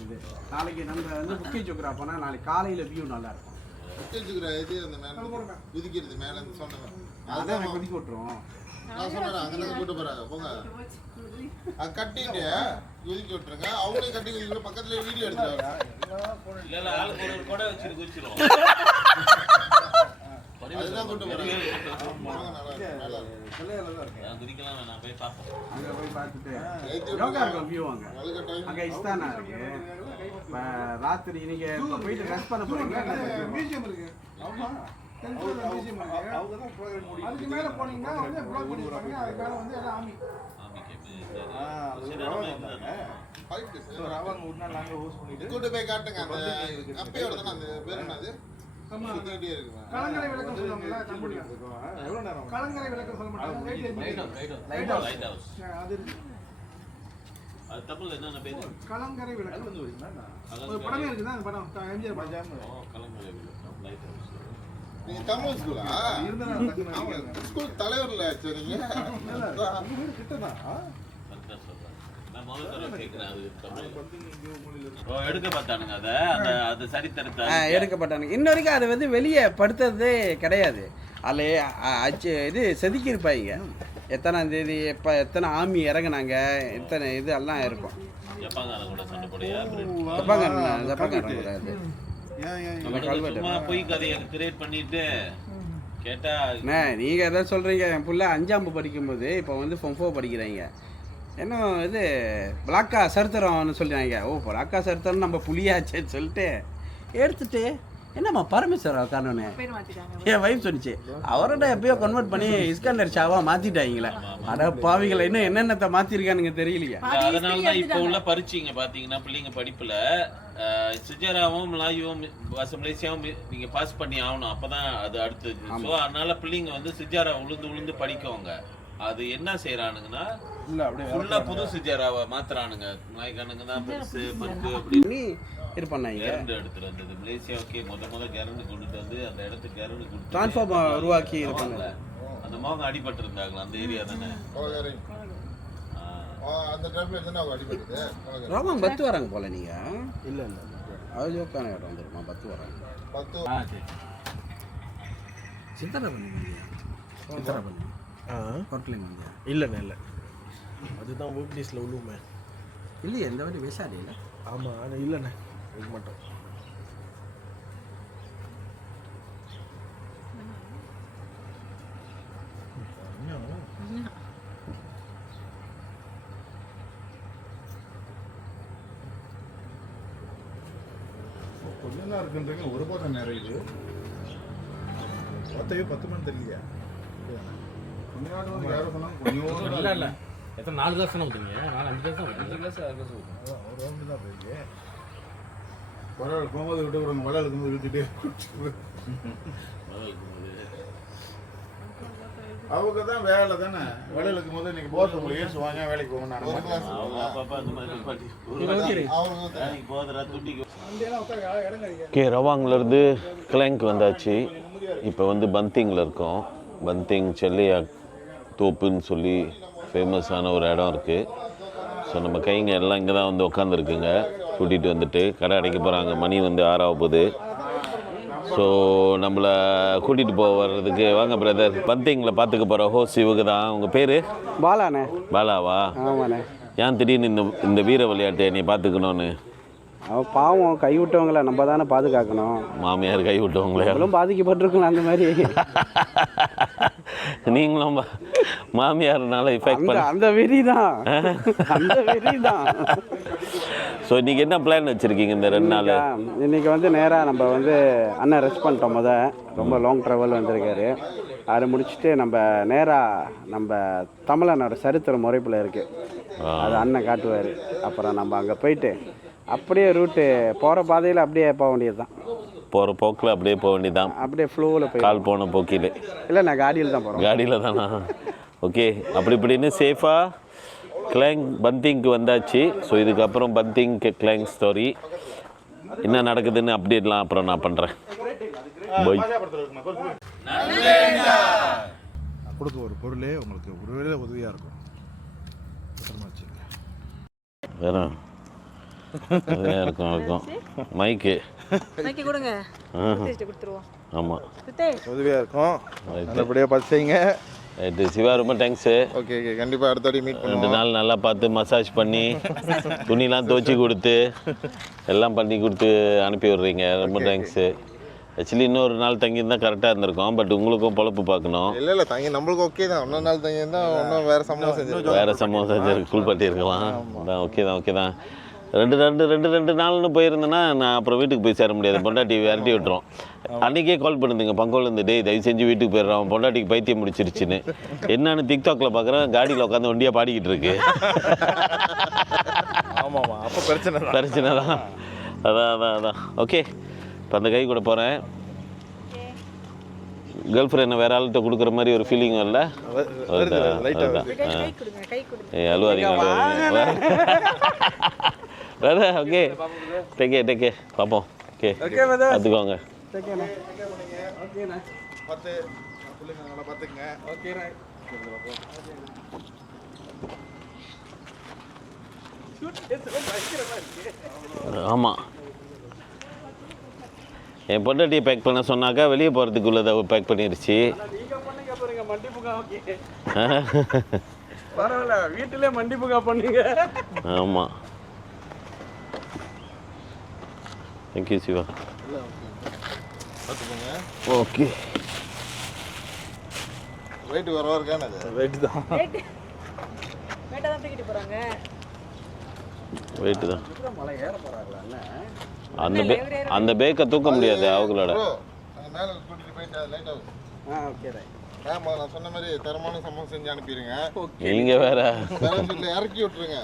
இது. நாளைக்கு நம்ம வந்து புக்கே ஜோக்ரா போனால் நாளைக்கு காலையில் வியூ நல்லா இருக்கும். இது அந்த மேலே குதிக்கிறது மேலே சொன்னேன். அதான் எனக்கு குதிக்க விட்டுருவோம். நான் சொன்னேன் அங்கே கூட்டு போறாங்க போங்க. அது கட்டிட்டு குதிக்க விட்டுருங்க. அவங்களே கட்டி குதிக்கிற பக்கத்துல வீடியோ எடுத்துருவாங்க. இல்லை ஆளுக்கு ஒரு கொடை வச்சுட்டு குதிச்சிடும். அதுதான் கூட்டு போறேன். நல்லா இருக்கு. குதிக்கலாம் நான் போய் பார்ப்போம். அங்கே போய் பார்த்துட்டு ஏத்தி யோகா இருக்கும் வியூ அங்கே அதுக்கு டைம் அங்கே இஸ்தானா இருக்கு. இப்போ ராத்திரி நீங்கள் இப்போ போயிட்டு ரெஸ்ட் பண்ண போகிறீங்களா? மியூசியம் இருக்கு. ஆமா. மியூசியம் இருக்கு. அவங்க தான் ப்ரோகிராம் முடியும். அதுக்கு மேல போனீங்கன்னா வந்து ப்ளாக் பண்ணிருப்பாங்க. அதுக்கு மேல வந்து எல்லாம் ஆமி. Fight sir. அவங்க ஒரு நாள் நாங்க ஹோஸ்ட் பண்ணிட்டு கூட்டு போய் காட்டுங்க அந்த அப்பையோட தான அந்த பேர் என்னது? சுத்திட்டே இருக்குமா? கலங்கரை விளக்கம் சொல்லுவாங்கல்ல கம்பெனில. எவ்வளோ நேரம் கலங்கரை விளக்கம் சொல்ல மாட்டாங்க. Light house. அது இருக்கு. அது தமிழ்ல என்னென்ன பேரு? கலங்கரை விளக்கம் ஒரு படமே இருக்குதா அந்த படம் எம்ஜிஆர் படம். கலங்கரை விளக்கம், லைட் ஹவுஸ். நீங்க தமிழ் ஸ்கூலா? ஆமா, ஸ்கூல் தலைவர்ல சரிங்க. கிட்டதான். அதான் சொல்றேன். நான் முதல்ல தடவை கேட்கிறேன், அது தமிழ். ஓ, எடுக்க பார்த்தானுங்க அதை, அது சரித்திரத்தை. எடுக்கப்பட்டானுங்க. இன்ன வரைக்கும் அதை வந்து வெளியே படுத்துறதே கிடையாது. அதில் இது செதுக்கியிருப்பாங்க. எத்தனாம் தேதி எப்போ எத்தனை ஆமி இறங்குனாங்க, எத்தனை இது எல்லாம் இருக்கும். ஜப்பான்காரன் கூட சண்டை போடையா? ஜப்பான்காரன் கூடாது. சும்மா பொய் கதையை கிரியேட் பண்ணிட்டு கேட்டா நீங்கள் எதாவது சொல்கிறீங்க. என் பிள்ளை 5ஆம் படிக்கும்போது இப்போ வந்து Form 4 படிக்கிறாங்க. என்ன இது பிளாக்கா சரித்திரம்னு சொல்கிறாங்க. ஓ பிளாக்கா சரித்திரம் நம்ம புளியாச்சேன்னு சொல்லிட்டு எடுத்துட்டு என்னம்மா பரமேஸ்வரா காரணம்னு பேர் மாத்திட்டாங்க. என் வைஃப் சொன்னிச்சு. அவரோட எப்பயோ கன்வெர்ட் பண்ணி இஸ்கண்டர் ஷாவா மாற்றிட்டாங்களே. அட பாவிகளை இன்னும் என்னென்னத்தை மாற்றிருக்கானுங்க தெரியலையா. அதனாலதான் இப்போ உள்ள பரீட்சைங்க பாத்தீங்கன்னா பிள்ளைங்க படிப்புல சுஜராவும் மலாயும் மலேசியாவும் நீங்க பாஸ் பண்ணி ஆகணும், அப்பதான் அது அடுத்தது. ஸோ அதனால பிள்ளைங்க வந்து சுஜாரா உளுந்து படிக்குவாங்க. அது என்ன செய்யறானுங்கன்னா ஃபுல்லா புது சுஜாராவை மாத்துறானுங்க. மலாய்க்கானுங்க தான் பெருசு பத்து அப்படி இது பண்ணாங்க. கேரண்டு எடுத்துட்டு வந்தது மலேசியாவுக்கே முத கேரண்டு கொண்டுட்டு வந்து அந்த இடத்துக்கு கேரண்டு கொடுத்து டிரான்ஸ்ஃபார்ம் உருவாக்கி இது பண்ணல. அந்த மோகம் அடிபட்டு இருந்தாங்களா அந்த ஏரியா தானே. அந்த டைம்ல எதுனா அடிபடுது. ராமன் பத்து வராங்க போல. நீங்க இல்ல இல்ல அது ஜோக்கான இடம் வந்துருமா? பத்து வராங்க. 10 சித்தரா பண்ணுங்க. சித்தரா பண்ணுங்க. ஹோட்டலிங் வந்தியா? இல்லைண்ணே இல்லை, அதுதான் ஒர்க் டேஸில் உள்ளுமே. இல்லையே இந்த வாட்டி விசாரி இல்லை. ஆமாம், ஆனால் இல்லைண்ணே இருக்க மாட்டோம். கொஞ்ச நேரம் இருக்குன்றீங்க, ஒரு பக்கம் நிறையுது. 10 மணி தெரியலையா? கொஞ்ச நேரம் வந்து யாரும் சொன்னாங்க கொஞ்சம் இல்லை இல்லை, எத்தனை 4 கிளாஸ் தானே ஊற்றுங்க? 4-5 கிளாஸ் தான் 5 கிளாஸ் 6 கிளாஸ் ஊற்றும். ஒரு ரவுண்டு தான் போயிருக்கு. பரவாயில்ல, போகும்போது விட்டு விடுங்க, வலை இருக்கும்போது விட்டுட்டே அவங்க தான் வேலை தானே. வலை இருக்கும் போது இன்னைக்கு போகிறது உங்களுக்கு ஏசுவாங்க, வேலைக்கு போகணும். ரவாங்லேருந்து கிளாங்க் வந்தாச்சு. இப்போ வந்து பந்திங்கில் இருக்கோம். பந்திங் செல்லையா தோப்புன்னு சொல்லி ஃபேமஸான ஒரு இடம் இருக்குது. ஸோ நம்ம கைங்க எல்லாம் இங்கே தான் வந்து உட்காந்துருக்குங்க. கூட்டிகிட்டு வந்துட்டு கடை அடைக்க போகிறாங்க. மணி வந்து 6 ஆக போகுது. ஸோ நம்மளை கூட்டிகிட்டு போக வர்றதுக்கு வாங்க பிரதர். பந்திங்கில் பார்த்துக்க போகிற ஹோஸ் இவங்க தான். உங்கள் பேர்? பாலாண்ணே. பாலாவா? ஆமாண்ணே. ஏன் திடீர்னு இந்த வீர விளையாட்டை நீ பார்த்துக்கணுன்னு? அவன் பாவம், கைவிட்டவங்கள நம்ம தானே பாதுகாக்கணும். மாமியார் கை விட்டவங்களே பாதிக்கப்பட்டிருக்கலாம் அந்த மாதிரி. நீங்களும் மாமியார்னால எஃபெக்ட் பண்ண அந்த வெறி தான், அந்த வெறி தான். ஸோ இன்றைக்கி என்ன பிளான் வச்சுருக்கீங்க இந்த 2 நாள்? இன்றைக்கி வந்து நேராக நம்ம வந்து அண்ணன் ரெஸ்ட் பண்ணிட்டோம். ரொம்ப லாங் ட்ராவல் வந்திருக்காரு. அதை முடிச்சுட்டு நம்ம நேராக நம்ம தமிழனோட சரித்திர முறைப்பில் இருக்குது, அது அண்ணன் காட்டுவார். அப்புறம் நம்ம அங்கே போயிட்டு அப்படியே ரூட்டு போகிற பாதையில் அப்படியே போக வேண்டியது தான். போகிற போக்கில் அப்படியே போக வேண்டியதான். அப்படியே ஃப்ளோவில் போய் கால் போன போக்கில் இல்லை, நான் காடியில் தான் போகிறேன். காடியில் தானா? ஓகே, அப்படி இப்படின்னு சேஃபாக கிளாங் பந்திங்க்கு வந்தாச்சு. ஸோ இதுக்கப்புறம் பந்திங் கிளாங் ஸ்டோரி என்ன நடக்குதுன்னு அப்டேட்லாம் அப்புறம் நான் பண்ணுறேன். போய் கொடுக்க ஒரு பொருளே உங்களுக்கு ஒரு உதவியாக இருக்கும். வேற நிறையா இருக்கும் மைக்கு கொடுங்க, கொடுத்துருவோம். ஆமாம், உதவியாக இருக்கும். நல்லபடியாக பார்த்து செய்யுங்க. ரைட்டு சிவா, ரொம்ப தேங்க்ஸு. ஓகே ஓகே, கண்டிப்பாக அடுத்தடி மீட் 2 நாள் நல்லா பார்த்து மசாஜ் பண்ணி துணிலாம் துவச்சி கொடுத்து எல்லாம் பண்ணி கொடுத்து அனுப்பி விட்றீங்க. ரொம்ப தேங்க்ஸு. ஆக்சுவலி இன்னொரு நாள் தங்கியிருந்தா கரெக்டாக இருந்திருக்கும். பட் உங்களுக்கும் பொழப்பு பார்க்கணும். இல்லை தங்கி நம்மளுக்கு ஓகே தான். இன்னொரு நாள் தங்கி இருந்தால் இன்னும் வேறு சம்பவம் செஞ்சு வேறு சம்பவம் செஞ்சு கூல் பண்ணியிருக்கலாம். அதான் ஓகே தான். ரெண்டு நாள்னு போயிருந்தேன்னா நான் அப்புறம் வீட்டுக்கு போய் சேர முடியாது. பொண்டாட்டி விரட்டி விட்டுரும். அன்றைக்கே கால் பண்ணுதுங்க பங்கோலேருந்து, டே தயவு செஞ்சு வீட்டுக்கு போயிடுறான், பொண்டாட்டிக்கு பைத்தியம் முடிச்சிருச்சுன்னு. என்னன்னு டிக்டாக்ல பார்க்குறேன், காடியில் உட்காந்து ஒண்டியாக பாடிக்கிட்டு இருக்கு. ஆமாம், அப்போ பிரச்சனை தான். அதான் ஓகே. இப்போ அந்த கை கூட போகிறேன். கேர்ள் ஃப்ரெண்ட் வேற ஆள்கிட்ட கொடுக்குற மாதிரி ஒரு ஃபீலிங் வரல. அழுவாதீங்க. ஓகே டேக்கே பார்ப்போம். ஓகே பார்த்துக்கோங்க. ஆமாம், என் பொண்டாட்டியை பேக் பண்ண சொன்னாக்கா வெளியே போகிறதுக்குள்ளதை பேக் பண்ணிடுச்சு. பரவாயில்ல, வீட்டிலே மண்டிப்புக்கா பண்ணுங்க. ஆமாம், தேங்க்யூ சிவா. ஓகே, வெயிட் வரவா இருக்கானே? வெயிட் தான். வேட்டை தான் தூக்கிட்டு போறாங்க. வெயிட்டு தான். மலை ஏற போறாங்களா? அந்த பேக்கை தூக்க முடியாது அவங்களோட. மேலே கூட்டிட்டு போயிட்டு லைட் ஆகும். Okay right. நான் சொன்ன மாதிரி தரமான சம்பவம் செஞ்சு அனுப்பிடுங்க. நீங்க வேற சொல்லி இறக்கி விட்டுருங்க.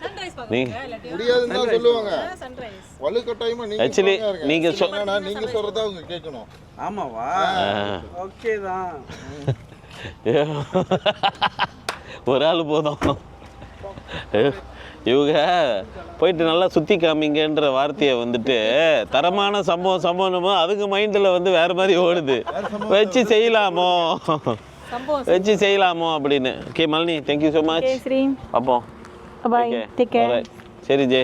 சன்ரைஸ் நீங்க பாக்கறீங்க முடியாதுன்னு தான் சொல்லுவாங்க. சன்ரைஸ் வலுக்கட்டாயமா ஆக்சுவலி நீங்க நீங்க சொல்றதா அவங்க கேட்கணும். ஆமாவா? ஓகே தான். ஒரு ஆள் போதும். இவங்க போயிட்டு நல்லா சுற்றி காமிங்கன்ற வார்த்தையை வந்துட்டு தரமான சம்பவம் அதுக்கு மைண்டில் வந்து வேறு மாதிரி ஓடுது. வச்சு செய்யலாமோ அப்படின்னு. Okay Malini, thank you so much. பார்ப்போம். சரி ஜே,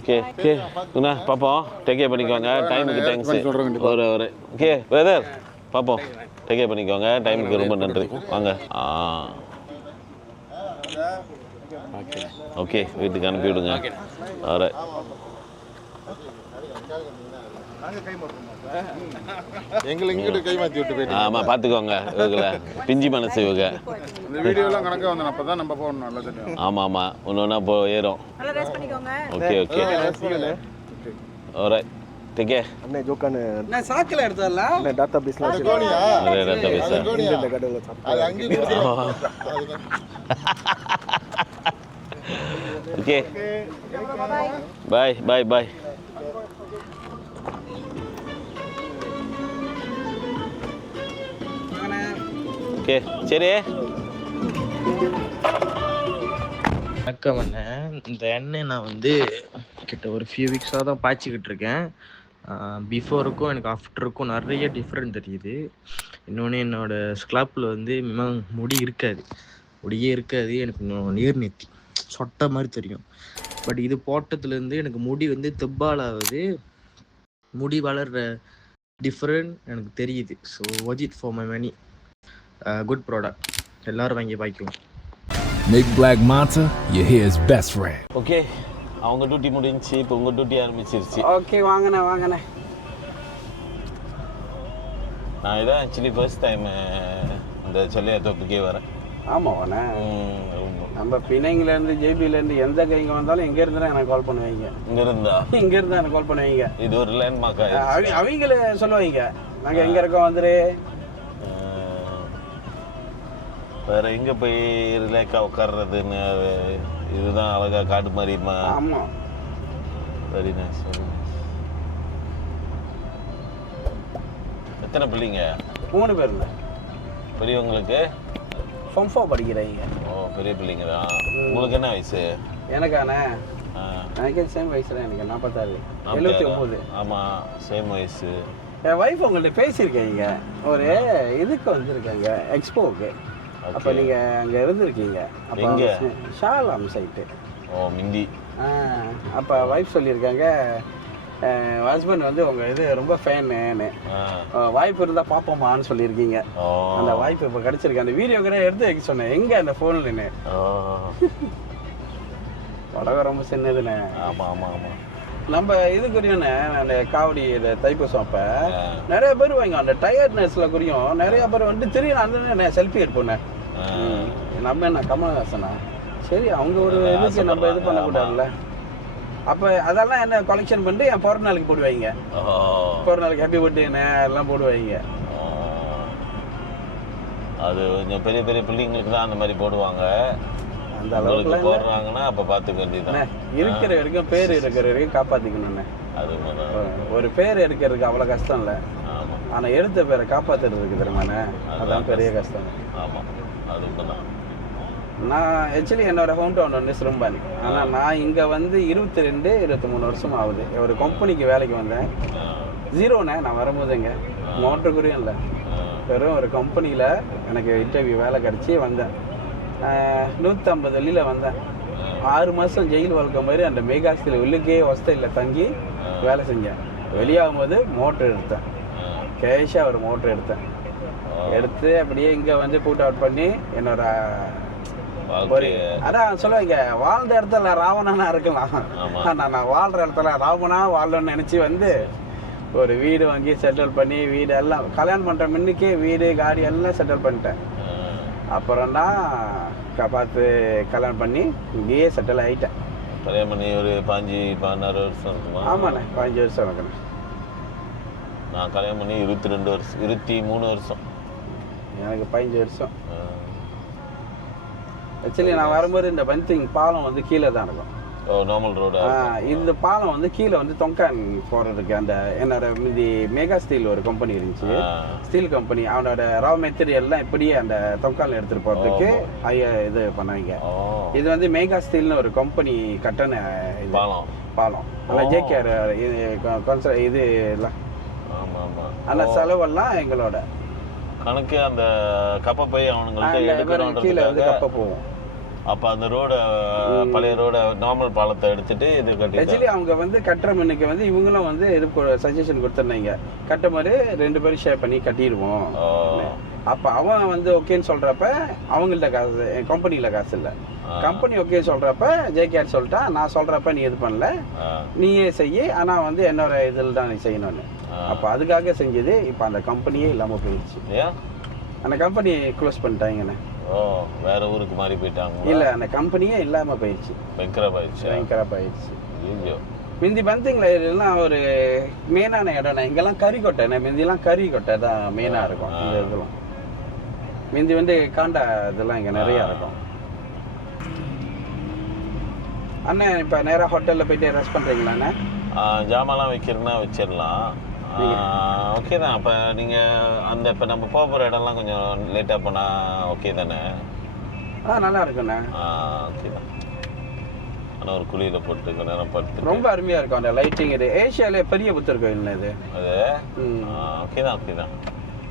ஓகே குணா பார்ப்போம். டேக்கே பண்ணிக்கோங்க. டைமுக்கு தேங்க்ஸ். ஒரு ஓகே பிரதர், பார்ப்போம். டேக்கே பண்ணிக்கோங்க. டைமுக்கு ரொம்ப நன்றி. வாங்க. ஓகே, வீட்டுக்கு அனுப்பி விடுங்க. ஆல்ரைட். எங்களை இங்கிட்டு கை மாற்றி விட்டு போயிட்டு. ஆமாம், பார்த்துக்கோங்க. இவங்கள பிஞ்சி மனசு இவங்க. இந்த வீடியோலாம் கணக்காக வந்து அப்போ தான் நம்ம போகணும். நல்லா தெரியும். ஆமாம், ஒன்று போ ஏறும். நல்லா ரெஸ்ட் பண்ணிக்கோங்க. Okay alright. டேக்கே அண்ணே ஜோக்கானு நான் சாக்கில எடுத்ததல்ல. அண்ணே டாட்டா பீஸ்லாம் அது கோணியா? டேட்டா பேச இந்த கடையில் சாப்பிட்டு அது அங்கேயே கொடுத்துருவோம். Okay bye. ஓகே சரி. வணக்கம் அண்ணன். இந்த எண்ணெய் நான் வந்து கிட்ட ஒரு ஃபியூ வீக்ஸாக தான் பாய்ச்சிக்கிட்டு இருக்கேன். பிஃபோருக்கும் எனக்கு ஆஃப்டருக்கும் நிறைய டிஃப்ரெண்ட் தெரியுது. இன்னொன்று என்னோடய ஸ்க்லாப்பில் வந்து மினிமம் முடியே இருக்காது. எனக்கு இன்னும் நீர் நெத்தி சொட்டை மாதிரி தெரியும். பட் இது போட்டதுலேருந்து எனக்கு முடி வந்து தெப்பால் ஆகுது. முடி வளர்கிற டிஃப்ரெண்ட் எனக்கு தெரியுது. So watch it for my money. Good product, எல்லோரும் வாங்கி பாய்க்குவோம். Nick Black Manta, your hair's best friend. Okay, அவங்க டியூட்டி முடிஞ்சிச்சு. இப்போ உங்கள் டியூட்டி ஆரம்பிச்சிருச்சு. ஓகே வாங்கண்ணே. நான் இதான் ஆக்சுவலி ஃபர்ஸ்ட் டைம் இந்த செல்லையா தோப்புக்கே வரேன். ஆமாவாண்ணே. நம்ம பிணைங்கிலேருந்து ஜேபியிலேருந்து எந்த கைங்க வந்தாலும் எங்கேருந்து எனக்கு கால் பண்ணுவீங்க. இங்கேருந்து எனக்கு கால் பண்ணுவீங்க. இது ஒரு லேண்ட்மார்க். அவங்கள சொல்லுவீங்க, நாங்கள் எங்கே இருக்கோம் வந்துரு. வேற எங்கே போய் ரிலாக்ஸாக உட்கார்றதுன்னு இதுதான் அழகா காடு மாதிரிமா. ஆமாம், வெரி நைஸ். எத்தனை பிள்ளைங்க? 3 பேருங்க. பெரியவங்களுக்கு ஃபார்ம் 4 படிக்கிறீங்க. ஓ, பெரிய பிள்ளைங்க தான். உங்களுக்கு என்ன வயசு? எனக்காண்ணே, எனக்கே சேம் வயசு தான். எனக்கு 46, 79. ஆமாம், சேம் வயசு. என் ஒய்ஃப் உங்கள்கிட்ட பேசியிருக்கீங்க, ஒரு இதுக்கு வந்திருக்காங்க, எக்ஸ்போவுக்கு. அப்போ நீங்கள் அங்கே இருந்திருக்கீங்க. எங்கே? ஷாலாம் சைட்டு. ஓ, மிந்தி. அப்போ ஒய்ஃப் சொல்லியிருக்காங்க, ஹஸ்பண்ட் வந்து உங்கள் இது ரொம்ப ஃபேனுன்னு, வாய்ப்பு இருந்தால் பார்ப்போமான்னு சொல்லியிருக்கீங்க. அந்த வாய்ப்பு இப்போ கிடச்சிருக்கு. அந்த வீடியோ கூட எடுத்து வைக்க சொன்னேன், எங்கே அந்த ஃபோன்லன்னு. உலகம் ரொம்ப சின்னதுண்ணே. ஆமாம். நம்ம இது குறியும்ண்ணே அந்த காவடி இந்த தைப்பூசம் அப்போ நிறைய பேர் வாங்க அந்த டயர்ட்னஸில் குறியும் நிறைய பேர் வந்துட்டு திரும்பி அந்த செல்ஃபி எடுப்போண்ணே. நம்ம என்ன கமலஹாசனா, சரி அவங்க ஒரு இதுக்கு நம்ம இது பண்ணக்கூடாதுல்ல. அப்போ அதெல்லாம் என்ன கலெக்ஷன் பண்ணிட்டு என் பிறந்த நாளுக்கு போடுவாங்க. பிறந்த நாளுக்கு ஹாப்பி பர்த்டேண்ணே எல்லாம் போடுவாங்க. அது கொஞ்சம் பெரிய பெரிய பிள்ளைங்களுக்கு தான் அந்த மாதிரி போடுவாங்க. அந்த அளவுக்கு போடுறாங்கன்னா அப்போ பார்த்துக்க வேண்டியதுதான். இருக்கிற வரைக்கும் பேர் இருக்கிற வரைக்கும் காப்பாற்றிக்கணுண்ணே. அது ஒரு பேர் எடுக்கிறதுக்கு அவ்வளோ கஷ்டம் இல்லை, ஆனால் எடுத்த பேரை காப்பாற்றுறதுக்கு தெரியுமாண்ணே அதான் பெரிய கஷ்டம். ஆமாம், அது உண்மைதான். நான் ஆக்சுவலி என்னோட ஹோம் டவுன் வந்து சிறும்பானி. ஆனால் நான் இங்கே வந்து 22-23 வருஷம் ஆகுது. ஒரு கம்பெனிக்கு வேலைக்கு வந்தேன். ஜீரோண்ணே நான் வரும்போதுங்க மோட்டர் குறியும் இல்லை, வெறும் ஒரு கம்பெனியில் எனக்கு இன்டர்வியூ வேலை கிடச்சி வந்தேன். 150 வெளியில் வந்தேன். 6 மாதம் ஜெயில் வாழ்க்கை மாதிரி அந்த மெகாஸ்டில் உள்ளுக்கே ஹாஸ்டலில் தங்கி வேலை செஞ்சேன். வெளியாகும்போது மோட்ரு எடுத்தேன், கேஷாக ஒரு மோட்ரு எடுத்து அப்படியே இங்கே வந்து புட் அவுட் பண்ணி என்னோட ஒரு அதான் சொல்லுவாங்க, வாழ்ந்த இடத்துல ராவணனா இருக்கலாம், ஆனால் நான் வாழ்கிற இடத்துல ராவணா வாழணும்னு நினச்சி வந்து ஒரு வீடு வாங்கி செட்டில் பண்ணி வீடு எல்லாம் கல்யாணம் பண்ணுற முன்னுக்கே வீடு காடி எல்லாம் செட்டில் பண்ணிட்டேன். அப்புறம் தான் பார்த்து கல்யாணம் பண்ணி இங்கேயே செட்டில் ஆகிட்டேன். கல்யாணம் பண்ணி ஒரு 15-16 வருஷம் இருக்குமா? ஆமாண்ணே 15 வருஷம் இருக்குண்ணே. நான் கல்யாணம் பண்ணி 23 வருஷம். எனக்கு 15 வருஷம். ஆக்சுவலி நான் வரும்போது இந்த பந்திங் பாலம் வந்து கீழே தான் இருக்கும். Normal road. இந்த பாலம் வந்து கீழே வந்து தொங்கான் போகிறதுக்கு அந்த என்னோட மீதி மெகா ஸ்டீல் ஒரு கம்பெனி இருந்துச்சு, ஸ்டீல் கம்பெனி. அவனோட ரா மெட்டீரியல்லாம் இப்படியே அந்த தொங்கால் எடுத்துகிட்டு போகிறதுக்கு இது பண்ணுவாங்க. இது வந்து மெகா ஸ்டீல்னு ஒரு கம்பெனி கட்டண இது பாலம். அதில் ஜேகேஆர் இது எல்லாம். அந்த செலவெல்லாம் எங்களோட கணக்கு. அந்த கப்பை போய் அவனுங்களுக்கு கீழே வந்து கப்பை போவோம். அப்போ அந்த ரோட பழைய ரோட நார்மல் பாலத்தை எடுத்துட்டு இது கட்டி. ஆக்சுவலி அவங்க வந்து கட்டுற மண்ணுக்கு வந்து இவங்களும் வந்து இது சஜஷன் கொடுத்துருந்தாங்க, கட்ட மாதிரி 2 பேரும் ஷேர் பண்ணி கட்டிடுவோம். அப்போ அவன் வந்து ஓகேன்னு சொல்கிறப்ப அவங்கள்ட்ட காசு, கம்பெனியில் காசு இல்லை. கம்பெனி ஓகே சொல்கிறப்ப ஜேகேஆர் சொல்லிட்டா, நான் சொல்கிறப்ப நீ இது பண்ணல, நீயே செய்ய, ஆனால் வந்து என்னோட இதில் தான் நீ செய்யணும்னு. அப்போ அதுக்காக செஞ்சது. இப்போ அந்த கம்பெனியே இல்லாமல் போயிடுச்சு. அந்த கம்பெனி க்ளோஸ் பண்ணிட்டாங்கண்ணே. வேற ஊருக்கு மாறி போயிட்டாங்க. இல்லை, அந்த கம்பெனியே இல்லாமல் போயிடுச்சு. பயங்கரமாக போயிடுச்சு. மிந்தி பந்திங்கில் எல்லாம் ஒரு மெயினான இடம்ண்ணே. இங்கெல்லாம் கறி கொட்டை, மிந்திலாம் கறி கொட்டை தான் மெயினாக இருக்கும். இந்த இதெல்லாம் மிந்தி வந்து காண்டா இதெல்லாம் இங்கே நிறையா இருக்கும். அண்ணன் இப்போ நேராக ஹோட்டலில் போயிட்டு ரெஸ்ட் பண்ணுறீங்களாண்ணே? ஜாமான்லாம் வைக்கிறதுனா வச்சிடலாம். ஓகே தான். அப்போ நீங்கள் அந்த இப்போ நம்ம போக போகிற இடம்லாம் கொஞ்சம் லேட்டாக போனால் ஓகே தானே? நல்லா இருக்குண்ணே. ஓகே தான். ஆனால் ஒரு குழியில் போட்டு கொஞ்ச நேரம் படுத்து ரொம்ப அருமையாக இருக்கும் அந்த லைட்டிங். இது ஏஷியாவிலே பெரிய புத்தர் கோயில்ண்ணே இது. அது ஓகே தான்.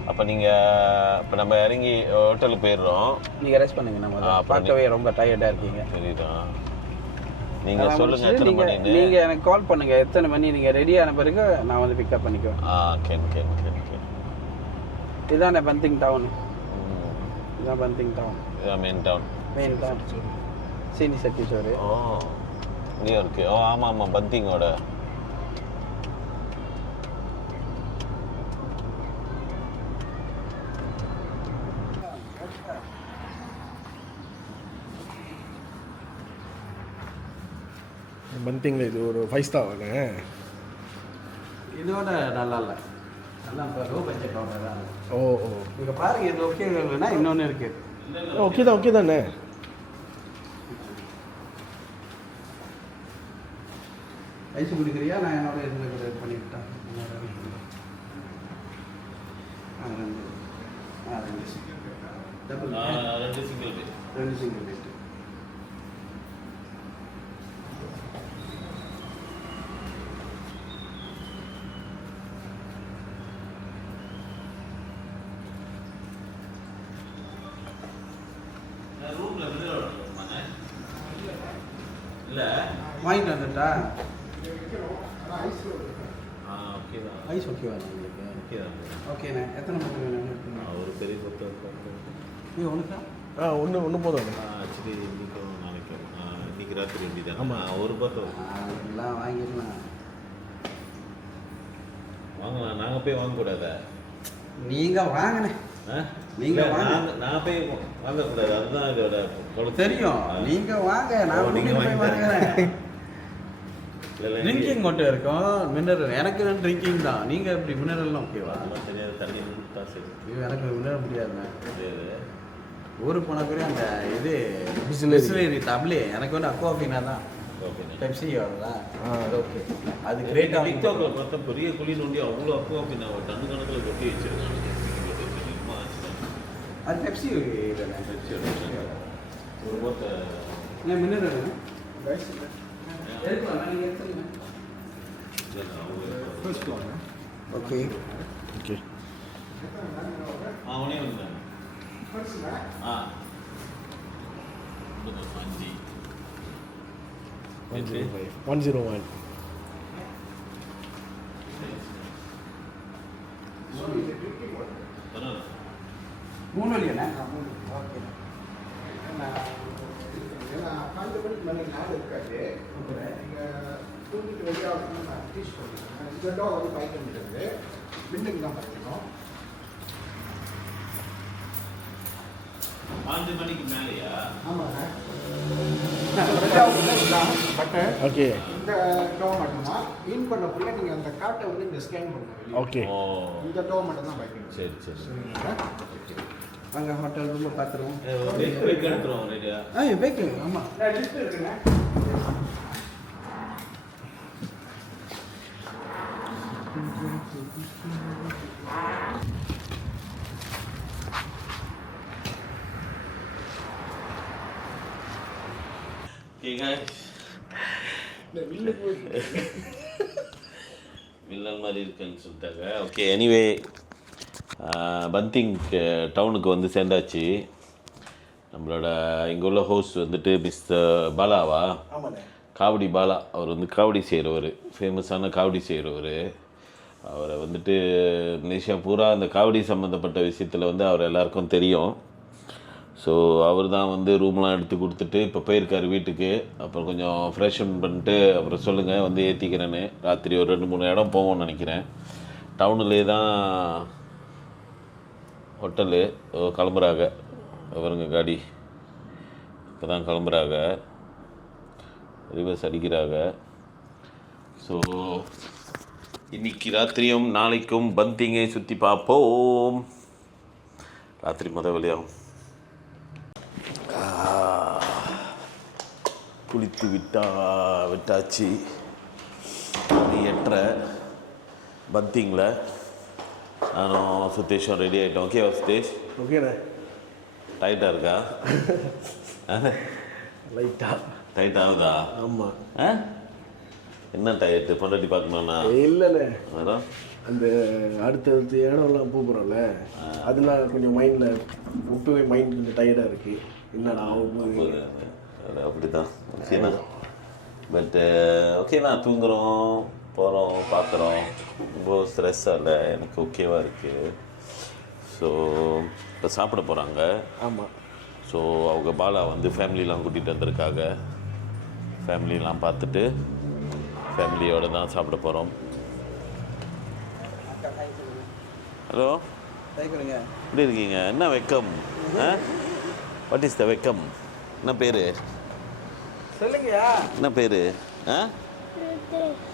அப்போ நீங்கள் இப்போ நம்ம இறங்கி ஹோட்டலுக்கு போயிடுறோம். நீங்கள் ரெஸ்ட் பண்ணுங்க. நம்ம பார்க்கவே ரொம்ப டயர்டாக இருக்கீங்க. சரிதான். நீங்கள் சொல்லுங்கள் எத்தனை மணி. நீங்கள் எனக்கு கால் பண்ணுங்கள் எத்தனை மணி நீங்கள் ரெடியான பிறகு நான் வந்து பிக்கப் பண்ணிக்குவேன். கேன். இதானே பந்திங் டவுன். இதான் பந்திங் டவுன். இதான் மெயின் டவுன். சீனி சட்டி சோறு. இங்கே இருக்கு. ஆமாம் பந்திங்கோட. பந்திங்கில் இது ஒரு 5 ஸ்டார் வாங்க. இதோட நல்லா இல்லை, நல்லா லோ பட்ஜெட் தான். ஓ இங்கே பாருங்க, இது ஓகே இல்லைன்னா இன்னொன்று இருக்குது. ஓகே தானே. ஐஸ் குடிக்கிறியா? நான் என்னோட இதில் பண்ணிவிட்டேன். Double 2 single paste. வாங்கிட்டு வந்துட்டா ஐஸ் ஓகேவா உங்களுக்கு? ஓகேண்ணே. எத்தனை மட்டும் வேணும்? ஒரு பெரிய கொத்து. ஒன்றுக்கா? ஒன்று போதும். ஆக்சுவலி இன்றைக்கும் நாளைக்கும் இன்னைக்கு ராத்திரி எப்படி தான்? ஆமாம், ஒரு பத்து எல்லாம் வாங்கிடலாம். வாங்கலாம், நாங்கள் போய் வாங்கக்கூடாதா? நீங்கள் வாங்கினேன் நீங்கள் வாங்க, நான் போய் வாங்கக்கூடாது, அதுதான் இதோட கொழுப்பு. தெரியும் நீங்கள் வாங்க, நான் நீங்கள் போய் வாங்குறேன். ட்ரிங்கிங் மட்டும் இருக்கும், மினரல் எனக்கு தான் ட்ரிங்கிங் தான். நீங்கள் எப்படி மினரல்லாம் ஓகேவா? தெரியாது, தண்ணி தான் சரி. ஐயோ, எனக்கு மினரல் முடியாதுண்ணே. தெரியாது. ஊருக்கு போனக்குரிய அந்த இது பிஸ்லரி தப்ளி எனக்கு வந்து அக்வாஃபினா தான். பெப்சி வருதா? ஓகே, அது கிரேட்டாக டிக்டாக்ல பார்த்தா பெரிய குழி நோண்டி அவ்வளோ அக்வாஃபினா டன்னு கணக்கில் கொட்டி வச்சிருக்காங்க. அது பெப்சி ஒரு போட்ட மினரல் ஓகே ஓகே அவனே வந்தேன். ஆ 101. மூணு வழியாண்ணே? ஏன்னா 12 மணிக்கு மேலே நாள் இருக்காது. நீங்கள் தூங்கிட்டு வெளியாகணும்னு நான் டீச் பண்ணுறேன். இந்த டோ வந்து பைக் பண்ணிட்டு பில்டிங் தான் படிக்கணும். 5 மணிக்கு மேலேயா? ஆமாங்க. பட் ஓகே இந்த டோ மட்டும்தான் இன் பண்ணக்குள்ள நீங்கள் அந்த கார்ட்டை வந்து இந்த ஸ்கேன் பண்ணுங்க. ஓகே இந்த டோ மட்டும் தான் பைக். சரி சரி. சரிங்களா? அங்கே ஹோட்டல் ரூமில் பார்த்துருவோம். பேக் எடுத்துருவோம் ரெடியா? பேக்கு ஆமாம் லிஸ்ட் இருக்குண்ணே. வில்லன் மாதிரி இருக்குன்னு சொல்லிட்டாங்க. ஓகே, எனிவே பந்திங் டவுனுக்கு வந்து சேர்ந்தாச்சு. நம்மளோட இங்கே உள்ள ஹோஸ்ட் வந்துட்டு மிஸ்டர் பாலாவா? காவடி பாலா. அவர் வந்து காவடி செய்கிறவர், ஃபேமஸான காவடி செய்கிறவர். அவரை வந்துட்டு மலேசியா பூரா அந்த காவடி சம்மந்தப்பட்ட விஷயத்தில் வந்து அவர் எல்லாருக்கும் தெரியும். ஸோ அவர் தான் வந்து ரூம்லாம் எடுத்து கொடுத்துட்டு இப்போ போயிருக்கார் வீட்டுக்கு. அப்புறம் கொஞ்சம் ஃப்ரெஷன் பண்ணிட்டு அப்புறம் சொல்லுங்கள் வந்து ஏற்றிக்கிறேன்னு. ராத்திரி ஒரு 2-3 இடம் போவோம்னு நினைக்கிறேன். டவுனுலே தான் ஹோட்டலு. கிளம்புறாங்க அவருங்க, காடி இப்போ தான் கிளம்புறாங்க, ரிவர்ஸ் அடிக்கிறாங்க. ஸோ இன்னைக்கு ராத்திரியும் நாளைக்கும் பந்திங்கை சுற்றி பார்ப்போம். ராத்திரி வெளியாகும். குளித்து விட்டாச்சு. 8:30 பந்திங்கில் நானும் சுத்தேஷும் ரெடி ஆகிட்டோம். ஓகேவா சுத்தேஷ்? ஓகேண்ணே. டைட்டாக இருக்கா? டைட் ஆகுதா? ஆமாம். என்ன டயட்டு? பொண்டாட்டி பார்க்கணும்னா? இல்லைண்ணே, அதான் அந்த அடுத்தடுத்த இடம்லாம் போகிறோம்ல, அதெல்லாம் கொஞ்சம் மைண்டில் இப்போவே மைண்ட் கொஞ்சம் டயர்டாக இருக்குது. என்னடா ஆகும்போது அப்படி தான். ஓகேண்ணா. பட்டு ஓகேண்ணா, தூங்குகிறோம், போகிறோம், பார்க்குறோம். ரொம்ப ஸ்ட்ரெஸ்ஸாக இல்லை, எனக்கு ஓகேவாக இருக்குது. ஸோ இப்போ சாப்பிட போகிறாங்க. ஆமாம். ஸோ அவங்க பாலா வந்து ஃபேமிலிலாம் கூட்டிகிட்டு வந்திருக்காங்க. ஃபேமிலிலாம் பார்த்துட்டு ஃபேமிலியோடு தான் சாப்பிட போகிறோம். ஹலோ, எப்படி இருக்கீங்க? என்ன வெக்கம்? வாட் இஸ் த வெக்கம்? என்ன பேர்? சொல்லுங்கயா. என்ன பேர்?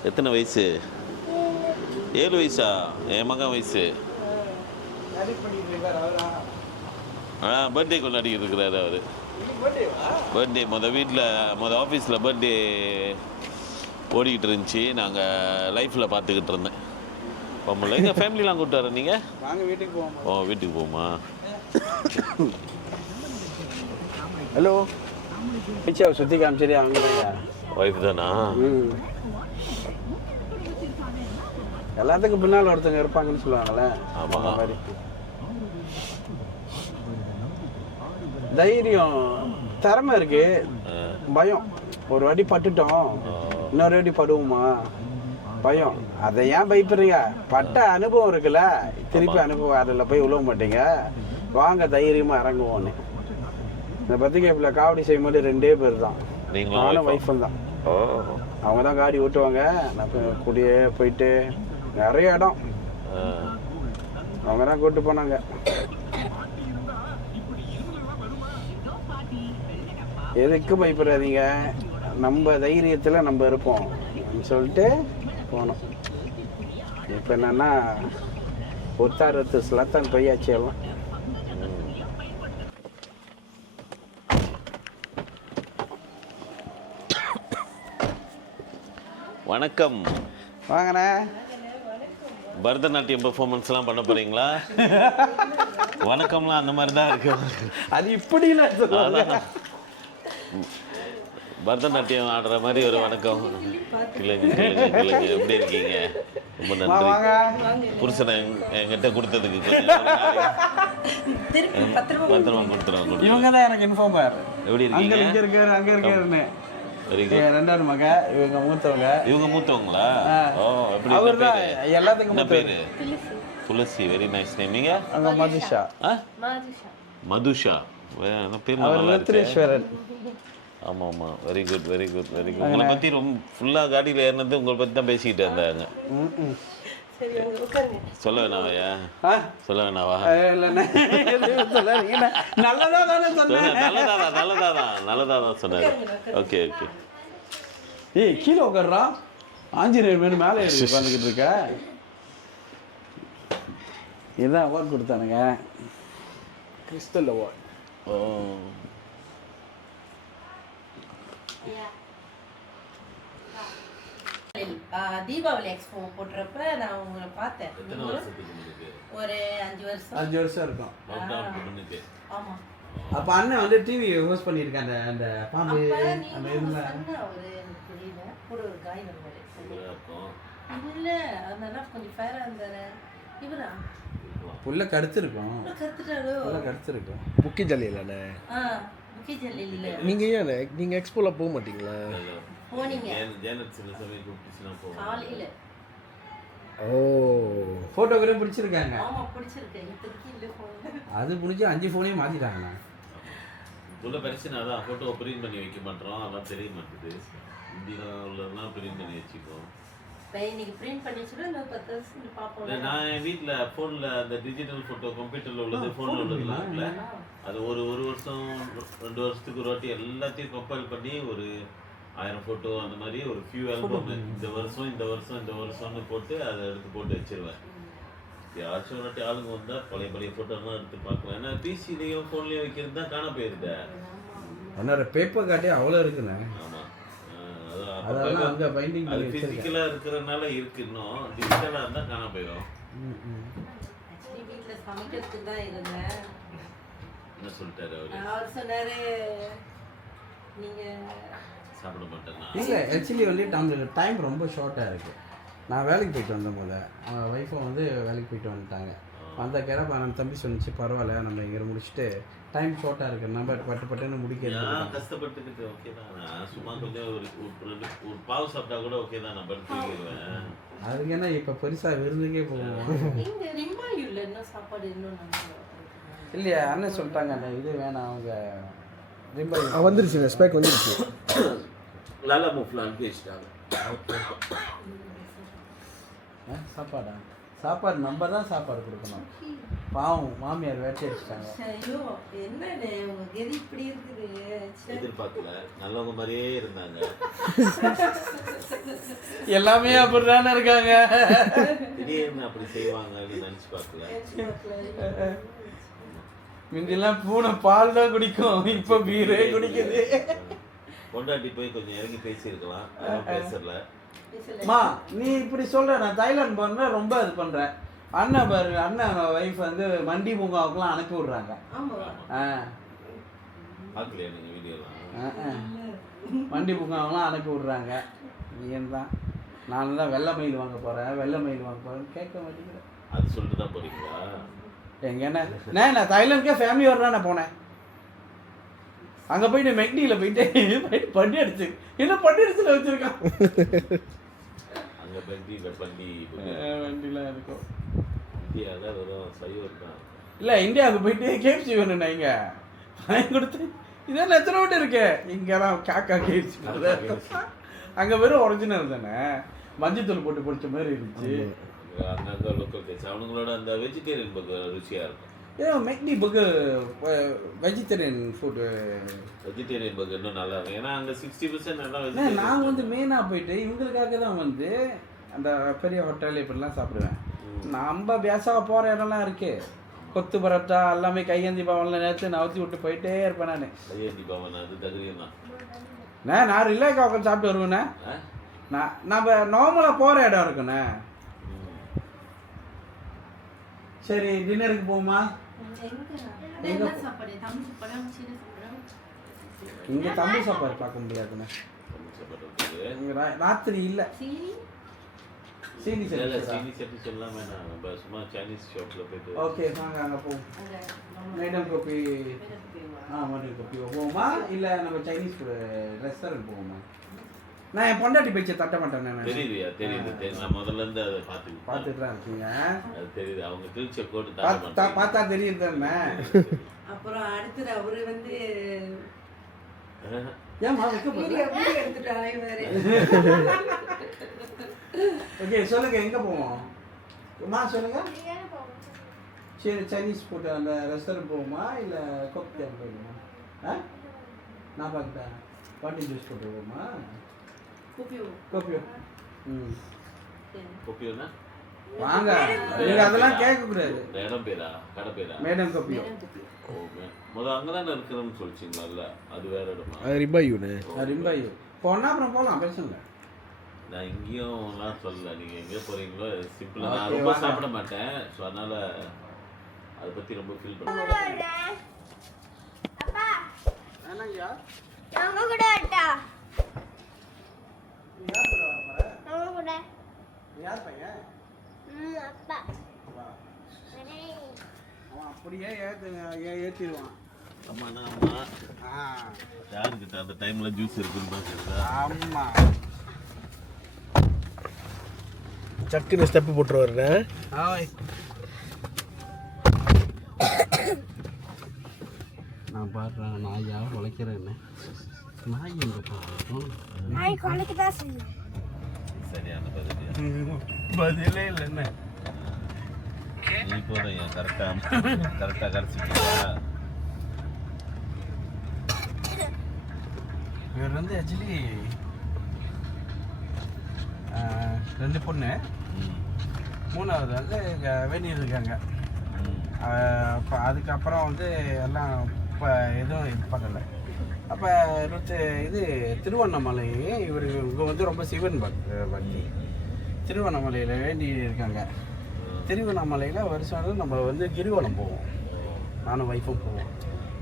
எத்தனை வயசு? 7 வயசா? என் மகன் வயசு. பர்த்டே கொண்டாடிக்கிட்டு இருக்கிறாரு அவர். பர்த்டே வீட்டில் ஆஃபீஸில் பர்த்டே ஓடிக்கிட்டு இருந்துச்சு. நாங்கள் லைஃப்பில் பார்த்துக்கிட்டு இருந்தேன். போகல. எங்கள் ஃபேமிலிலாம் கூப்பிட்டு வரேன். நீங்கள் வாங்க வீட்டுக்கு போவோம். ஓ, வீட்டுக்கு போமா? ஹலோ, பிச்சாவை சுற்றி காமிச்சதே அவங்க ஒய்ஃப் தானா? எல்லாத்துக்கும் பின்னால் ஒருத்தங்க இருப்பாங்கன்னு சொல்லுவாங்கள்ல, ஆமாம். அந்த மாதிரி தைரியம், திறமை இருக்கு, பயம். ஒரு வாட்டி பட்டுட்டோம், இன்னொரு வாட்டி படுவோமா? பயம். அதை ஏன் பயப்படுறீங்க? பட்ட அனுபவம் இருக்குல்ல, திருப்பி அனுபவம் அதில் போய் உழவ மாட்டீங்க. வாங்க தைரியமாக இறங்குவோன்னு. இந்த பத்திரிக்கைப்பில் காவடி செய்யும்போது 2 பேர் தான், நானும் ஒய்ஃபும் தான். அவங்க தான் காடி ஓட்டுவாங்க. நான் கூடயே போயிட்டு நிறைய இடம் அவங்க தான் கூப்பிட்டு போனாங்க. எதுக்கு பயப்படாதீங்க, நம்ம தைரியத்தில் நம்ம இருப்போம் சொல்லிட்டு போனோம். இப்போ என்னன்னா உத்தாரத்து ஸ்லத்தான் போயாச்சு எல்லாம். வணக்கம். வாங்கண்ணே. பரதநாட்டியம் பெர்ஃபார்மன்ஸ்லாம் பண்ண போறீங்களா? வணக்கம்லாம் அந்த மாதிரி தான் இருக்கு. அது இப்படி இல்லை, பரதநாட்டியம் ஆடுற மாதிரி ஒரு வணக்கம். கிளங்க எப்படி இருக்கீங்க? ரொம்ப நன்றி. புருஷனை என்கிட்ட கொடுத்ததுக்கு பத்திரமா கொடுத்துருவோம். இவங்க தான் எனக்கு இன்ஃபார்ம் பாரு. எப்படி இருக்கீங்க? அங்கே இருக்காரு, அங்கே இருக்காருன்னு. ரெண்டாவது மக, இவங்க மூத்தவங்க. இவங்க மூத்தவங்களா? ஓ, எப்படி? எல்லாத்துக்கும் என்ன பேரு? துளசி. Very nice name. நீங்க? அங்க மதுஷா. மதுஷா. பேர் ருத்ரேஸ்வரன். ஆமா ஆமா, very good very good very good. உங்களை பத்தி ரொம்ப ஃபுல்லா காடியில ஏறினது உங்களை பத்தி தான் பேசிக்கிட்டு இருந்தாங்க. சொல்ல வேணாவையா? சொல்ல வேணாவா? நல்லதாதான் சொன்னாரு. Okay okay. ஏய், கீழே உட்கார்றா. ஆஞ்சநேயர் மேலே மேலே ஏறி உட்காந்துக்கிட்டு இருக்க. இதுதான் அவார்ட் கொடுத்தானுங்க, கிறிஸ்டல் அவார்ட். ஓ, தீபாவளி எக்ஸ்போ போட்டுறப்ப நான் உங்களை பார்த்தேன். ஒரு 5 வருஷம் இருக்கும். ஆமா. அப்ப அண்ணன் வந்து டிவி ஹோஸ்ட் பண்ணியிருக்கேன். அந்த பாம்பு அந்த இதுல அவரு எனக்கு தெரியல, கூட ஒரு காய் நம்பர் இல்ல, அதனால கொஞ்சம் ஃபேரா இருந்தாரு. இவரா புள்ள கருத்துருக்கும். கருத்துருக்கும். முக்கி ஜல்லி இல்லைண்ணே. முக்கி ஜல்லி இல்ல. நீங்கள் ஏன் நீங்கள் எக்ஸ்போவில் போக மாட்டீங்களா? போனீங்க காலையில. ஓ, ஃபோட்டோகிராஃபி பிடிச்சிருக்காங்க. ஆமா, பிடிச்சிருக்கேன். இப்போதைக்கு இல்ல ஃபோன். அது பிடிச்சி 5 ஃபோனையும் மாற்றிட்டாங்கண்ணா. உள்ள பிரச்சனை அதான், ஃபோட்டோ பிரிண்ட் பண்ணி வைக்க மாட்டோம், அதான் தெரிய மாட்டேது. இந்தியாவில் உள்ளதெல்லாம் பிரிண்ட் பண்ணி வச்சுக்கோம். இன்னைக்கு பிரிண்ட் பண்ணி வச்சுட்டு இன்னும் 10 வருஷம் பார்ப்போம். நான் என் வீட்டில் ஃபோனில் அந்த டிஜிட்டல் ஃபோட்டோ கம்ப்யூட்டரில் உள்ளது ஃபோனில் உள்ளதுலாம் இருக்குல்ல, அது ஒரு வருஷம் 2 வருஷத்துக்கு ஒரு வாட்டி எல்லாத்தையும் கம்பைல் பண்ணி ஒரு 1000 ஃபோட்டோ அந்த மாதிரி ஒரு ஃபியூ ஆல்பம் இந்த வருஷம்னு போட்டு அதை எடுத்து போட்டு வச்சிருவேன். யாராச்சும் ஒரு வாட்டி ஆளுங்க வந்தால் பழைய ஃபோட்டோலாம் எடுத்து பார்க்கலாம். ஏன்னா பிசிலையும் ஃபோன்லேயும் வைக்கிறது தான் காண போயிருது. என்னோட பேப்பர் காட்டி அவ்வளோ இருக்குண்ணே. ஆமாம், அது பிசிக்கலாக இருக்கிறதுனால இருக்கு. இன்னும் டிஜிட்டலாக இருந்தால் காண போயிடும். வீட்டில் சமைக்கிறதுக்கு தான் இருந்தேன். என்ன சொல்லிட்டாரு அவர் சொன்னாரு, நீங்கள் சாப்பிட மாட்டேன்னா? இல்லை, ஆக்சுவலி வந்து நம்மளுக்கு டைம் ரொம்ப ஷார்ட்டாக இருக்குது. நான் வேலைக்கு போயிட்டு வந்தேன் போல, அவன் ஒய்ஃபும் வந்து வேலைக்கு போயிட்டு வந்துட்டாங்க. அந்த கிடப்ப நம்ம தம்பி சொன்னிச்சு, பரவாயில்ல நம்ம இங்கே முடிச்சுட்டு டைம் ஷார்ட்டாக இருக்குது, நம்ம பட்டுன்னு முடிக்கிறது. கஷ்டப்பட்டுக்கிட்டு ஓகே தான். நான் சும்மா கொஞ்சம் ஒரு பாவு சாப்பிட்டா கூட ஓகே தான், நான் படுத்து தூங்கிடுவேன். அதுக்கு என்ன இப்போ பெருசாக விருந்துக்கே போவோம். சாப்பாடு இல்லையா அண்ணன் சொல்லிட்டாங்க, அந்த இது வேணாம், அவங்க வந்துருச்சு, ஸ்பேக் வந்துருச்சு. நல்லா மூஃப்லாம் வச்சுட்டாங்க. சாப்பாடு நம்ம தான் சாப்பாடு கொடுக்கணும். பாவம் மாமியார் வேட்டை அடிச்சிட்டாங்க. எதிர்பார்க்கல, நல்லவங்க மாதிரியே இருந்தாங்க. எல்லாமே அப்படிதானே இருக்காங்க. திடீர்னு அப்படி செய்வாங்கன்னு நினைச்சு பார்க்கல. முந்தியெல்லாம் பூனை பால் தான் குடிக்கும், இப்போ பீரே குடிக்குது. கொண்டாட்டி போய் கொஞ்சம் இறங்கி பேசியிருக்கலாம், பேசல. மா நீ இப்படி சொல்ற, நான் தாய்லாந்து போனா ரொம்ப இது பண்றேன். அண்ணன் பாரு, அண்ணன் ஒய்ஃப் வந்து மண்டி பூங்காவுக்குலாம் அனுப்பி விடுறாங்க. பார்க்கலையா நீங்க வீடியோலாம்? மண்டி பூங்காவெல்லாம் அனுப்பி விடுறாங்க. நீ தான் நான் தான் வெள்ளை மயில் வாங்க போறேன் கேட்க மாட்டேங்கிறேன். அது சொல்லிட்டு தான் போறீங்களா? எங்கன்னா நான் தாய்லாந்துக்கே ஃபேமிலி வரலாம் நான் போனேன். அங்கே போயிட்டு மெக்னியில் போயிட்டு பண்டி அடிச்சு என்ன பண்டி அடிச்சுல வச்சிருக்கான். அங்கே வண்டிலாம் இருக்கும். இந்தியாவில் வெறும் சைவம் இருக்கான். இல்லை, இந்தியாவுக்கு போயிட்டு கேப்சி வேணும் இங்கே வாங்கி கொடுத்து இதே எத்தனை விட்டு இருக்கு. இங்கே தான் காக்கா கேப்சி. அங்கே வெறும் ஒரிஜினல் தானே, மஞ்சத்தூள் போட்டு பிடிச்ச மாதிரி இருந்துச்சு. அங்கங்க லோக்கல் டேஸ்ட். அவங்களோட அந்த வெஜிடேரியன் பர்கர் ருசியாக இருக்கும். ஏன்னா மெக்னி burger vegetarian food. Vegetarian burger இன்னும் நல்லா இருக்கும். ஏன்னா அங்கே 60% நல்லா நான் வெஜிடேரியன். வந்து மெயினாக போயிட்டு இவங்களுக்காக தான் வந்து அந்த பெரிய ஹோட்டல் இப்படிலாம் சாப்பிடுவேன். நம்ம பேசாக போகிற இடம்லாம் இருக்குது. கொத்து பரோட்டா எல்லாமே கையேந்தி பவனில் நேற்று நவுத்தி விட்டு போயிட்டே இருப்பேன் நான். கையேந்தி பவன் அது தகுதியம் தான். நான் ரிலேக்கா உட்காந்து சாப்பிட்டு வருவேண்ணே. நம்ம நார்மலாக போகிற இடம் இருக்குண்ணே. சரி டின்னருக்கு போகுமா? இங்கே தமிழ் சாப்பாடு பார்க்க முடியாதுண்ணே. இங்கே ராத்திரி இல்லை. சீனி சட்னி சொல்லலாம் வேணாம். நம்ம சும்மா சைனீஸ் ஷாப்பில் போயிட்டு. ஓகே வாங்க அங்கே போவோம். மேடம் கோப்பி மட்டன் கோப்பி போவோமா இல்லை நம்ம சைனீஸ் ரெஸ்டாரண்ட் போவோமா? நான் என் பொண்டாட்டி பேச்சை தட்ட மாட்டேன். தெரியுதுயா, தெரியுது. நான் முதல்ல இருந்து அதை பார்த்துட்டு தான் இருக்கீங்க. அது தெரியுது. அவங்க கிழிச்ச கோட்டு பார்த்தா தெரியுது தானே. அப்புறம் அடுத்தது அவரு வந்து ஏமா ஓகே சொல்லுங்க எங்கே போவோம்? அம்மா சொல்லுங்க. சரி சைனீஸ் ஃபுட் அந்த ரெஸ்டாரண்ட் போவோமா இல்லை கோக்டேல் போவோமா? நான் பார்த்துட்டேன். பாட்டி ஜூஸ் போட்டு போவோமா? கோப்பியோ. கோப்பியோனா வாங்க. நீங்கள் அதெல்லாம் கேட்கக்கூடாது. இடம் பேரா கடை பேரா? மேடம் கோப்பியோ. முதல்ல அங்கே தானே இருக்கிறோம்னு சொல்லிச்சிங்களா? அது வேற இடமா? ரிம்பாயூண்ணே. ரிம்பாயூ போனால் அப்புறம் போகலாம் பேசுங்க. நான் இங்கேயும்லாம் சொல்லல. நீங்கள் எங்கே போகிறீங்களோ சிம்பிளாக. நான் ரொம்ப சாப்பிட மாட்டேன். ஸோ அதனால் அதை பற்றி ரொம்ப ஃபீல் பண்ணுவேன். யார் பையன்? அவன் அப்படியே ஏற்றிடுவான். ஆமாண்ணா. யாருக்கிட்ட அந்த டைமில் ஜூஸ் இருக்குன்னு பார்க்குறதா? ஆமாம். சக்குன்னு ஸ்டெப்பு போட்டுருவாருண்ணே. நான் பாடுறேன். நான் யாரும் உழைக்கிறேன்னு நாய் எங்கே போகிறோம்? சரியான பதில். பதிலே இல்லைண்ணே. நீ போகிறேன் கரெக்டாக கரைச்சிக்கிட்டா. இவர் வந்து ஆக்சுவலி 2 பொண்ணு, 3வது வந்து வெளியே இருக்காங்க. இப்போ அதுக்கப்புறம் வந்து எல்லாம் இப்போ எதுவும் இது பண்ணலை. அப்போ இது திருவண்ணாமலை இவர் இங்கே வந்து ரொம்ப சிவன் பக்தி. திருவண்ணாமலையில் வேண்டி இருக்காங்க. திருவண்ணாமலையில் வருஷம் நம்ம வந்து கிரிவலம் போவோம். நானும் ஒய்ஃபும் போவோம்.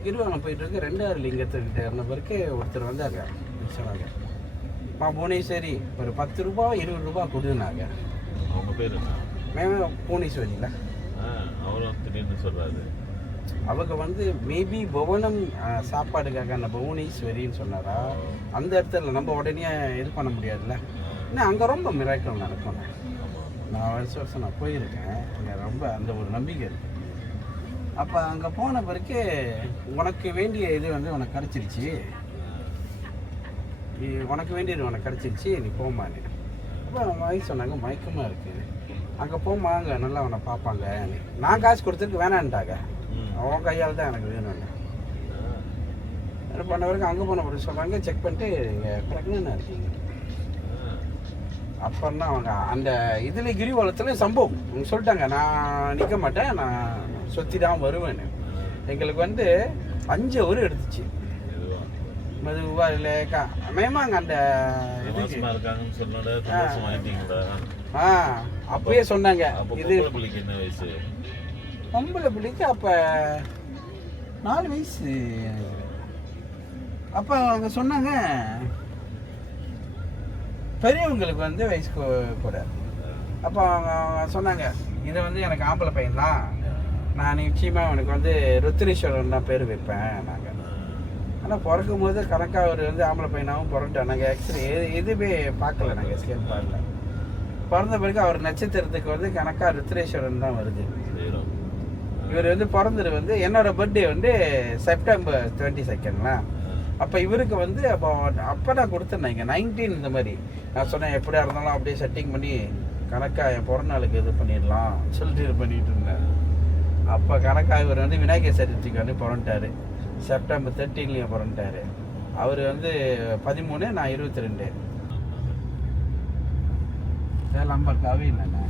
கிரிவலம் போயிட்டு இருக்கு. 2வது லிங்கத்துக்கிட்ட இருந்த பிறகு ஒருத்தர் வந்தாங்க. சொன்னாங்க புவனேஸ்வரி ஒரு 10 ரூபா 20 ரூபா கொடுனாங்க. அவங்க பேர் புவனேஸ்வரியில் அவரும் திடீர்னு சொல்கிறாரு. அவங்க வந்து மேபி புவனம் சாப்பாடுக்காக அந்த புவனேஸ்வரின்னு சொன்னாரா. அந்த இடத்துல நம்ம உடனே இது பண்ண முடியாதுல்ல. ஏன்னா அங்கே ரொம்ப மிராக்கிள் நடக்கும். நான் வருஷம் நான் போயிருக்கேன். அங்கே ரொம்ப அந்த ஒரு நம்பிக்கை இருக்குது. அப்போ அங்கே போன பிறகு உனக்கு வேண்டிய இது வந்து உனக்கு கிடச்சிருச்சு. உனக்கு வேண்டியது உனக்கு கிடச்சிருச்சு, நீ போமான்னு. அப்போ வயசு சொன்னாங்க மயக்கமாக இருக்குது, அங்கே போமா, அங்கே நல்லா உன்னை பார்ப்பாங்க. நான் காசு கொடுத்துட்டு வேணான்ட்டாங்க. அவன் கையால் தான் எனக்கு வேணும்னு பண்ண வரைக்கும் அங்கே போன பிறகு சொல்கிறாங்க செக் பண்ணிட்டு நீங்கள் ப்ரெக்னென்ட்டாக இருக்கீங்க. அப்புறம் தான் அவங்க அந்த இதில் கிரிவலத்தில் சம்பவம் அவங்க சொல்லிட்டாங்க. நான் நிற்க மாட்டேன், நான் சுற்றி தான் வருவேன்னு. எங்களுக்கு வந்து 5 ஹவர் எடுத்துச்சு. மெதுவா இல்லைக்கா மேமாங்க அந்த அப்பயே சொன்னாங்க. இது பொம்பளை பிள்ளைக்கு அப்போ 4 வயசு. அப்போ அவங்க சொன்னாங்க பெரியவங்களுக்கு வந்து வயசு கூட. அப்போ அவங்க சொன்னாங்க இதை வந்து எனக்கு ஆம்பளை பையன்தான், நான் நிச்சயமாக அவனுக்கு வந்து ருத்ரீஸ்வரன் தான் பேர் வைப்பேன். நாங்கள் ஆனால் பிறக்கும் போது கணக்காக அவர் வந்து ஆம்பளை பையனாகவும் பிறந்துட்டோம். நாங்கள் ஆக்சுவலி எதுவுமே பார்க்கல, நாங்கள் ஸ்கேன் பார்க்கல. பிறந்த பிறகு அவர் நட்சத்திரத்துக்கு வந்து கணக்காக ருத்ரேஸ்வரன் தான் வருது. இவர் வந்து பிறந்தது வந்து என்னோட பர்த்டே வந்து செப்டம்பர் 22 அப்போ இவருக்கு வந்து அப்போ நான் கொடுத்துருந்தேன் இங்கே 19 இந்த மாதிரி. நான் சொன்னேன் எப்படியா இருந்தாலும் அப்படியே செட்டிங் பண்ணி கணக்கா என் பிறந்த நாளுக்கு இது பண்ணிடலாம் சொல்லிட்டு இது பண்ணிட்டு இருந்தேன். அப்போ கணக்கா இவர் வந்து விநாயகர் சதுர்த்திக்கு வந்து பிறந்துட்டாரு. செப்டம்பர் 13 பிறந்துட்டாரு. அவர் வந்து 13, நான் 22. லம்ப கவி இல்லைண்ணா.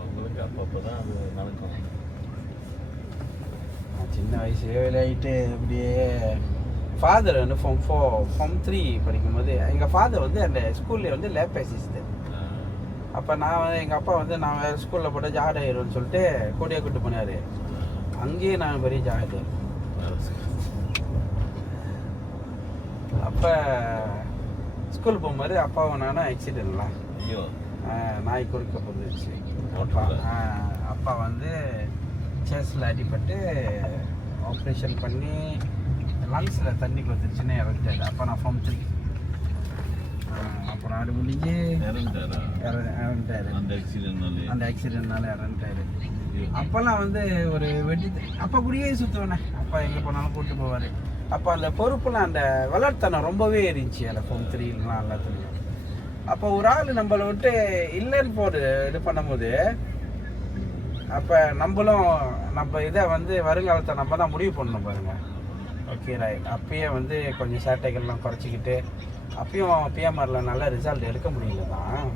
அவங்களுக்கு அப்பப்போ தான் அது நடக்கும். சின்ன வயசுலேயே விளையாடிட்டு அப்படியே ஃபாதர் வந்து ஃபார்ம் 3 படிக்கும்போது எங்கள் ஃபாதர் வந்து அந்த ஸ்கூல்லே வந்து லேப் அசிஸ்டன்ட். அப்போ நான் வந்து எங்கள் அப்பா வந்து நான் வேறு ஸ்கூலில் போட்டால் ஜாட் ஆயிடும்னு சொல்லிட்டு கூட்டியாக கூப்பிட்டு போனார். அங்கேயே நான் பெரிய ஜாடு. அப்போ ஸ்கூல் போகும்போது அப்பாவும் நானும் ஆக்சிடென்ட்லாம் நாய் குறுக்க போந்துச்சு. அப்பா வந்து சேஸில் அடிபட்டு ஆப்ரேஷன் பண்ணி லங்ஸில் தண்ணி கொடுத்துருச்சுன்னு இறந்துட்டாரு. அப்போ நான் ஃபார்ம் 3. அப்புறம் அது முடிஞ்சு இறந்துட்டாரு. அந்த ஆக்சிடென்ட்னால இறந்துட்டாரு. அப்போல்லாம் வந்து ஒரு அப்போ கூடயே சுற்றுவேனே. அப்பா எங்கே போனாலும் கூப்பிட்டு போவார். அப்போ அந்த பொறுப்புலாம் அந்த விளையாட்டுத்தனம் ரொம்பவே இருந்துச்சு அந்த ஃபார்ம் 3லாம் எல்லாத்துலேயும். அப்போ ஒரு ஆள் நம்மளை விட்டு இல்லைன்னு இது பண்ணும்போது அப்போ நம்மளும் நம்ம இதை வந்து வருங்காலத்தை நம்ம தான் முடிவு பண்ணணும் பாருங்க. Okay right. அப்பயே வந்து கொஞ்சம் சேட்டைகள்லாம் குறைச்சிக்கிட்டு அப்பயும் பிஎம்ஆரில் நல்ல ரிசல்ட் எடுக்க முடியல தான்.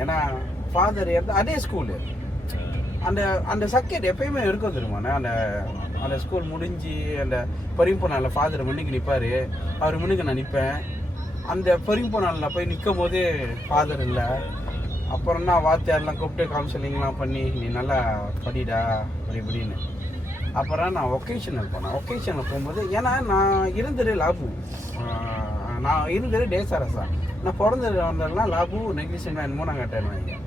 ஏன்னா ஃபாதர் அதே ஸ்கூலு அந்த அந்த சர்க்கிட் எப்பயுமே இருக்கும் தெரியுமாண்ணே. அந்த ஸ்கூல் முடிஞ்சு அந்த பரிம்பு நாளில் ஃபாதர் முன்னுக்கு நிற்பார். அவர் முன்னுக்கு நான் நிற்பேன். அந்த பரிம்பு நாளில் போய் நிற்கும் போது ஃபாதர் இல்லை. அப்புறம் தான் வாத்தியாரெலாம் கூப்பிட்டு கவுன்சிலிங்லாம் பண்ணி நீ நல்லா படிடா இப்படின்னு. அப்புறம் நான் ஒகேஷனல் போனேன். ஒகேஷனல் போகும்போது ஏன்னா நான் இருந்தது லாபு, நான் இருந்தது டேசாரஸா. நான் பிறந்தது வந்ததுலாம் லாபு நெக்லிஷன் என்னமோ நாங்கள் வாங்க.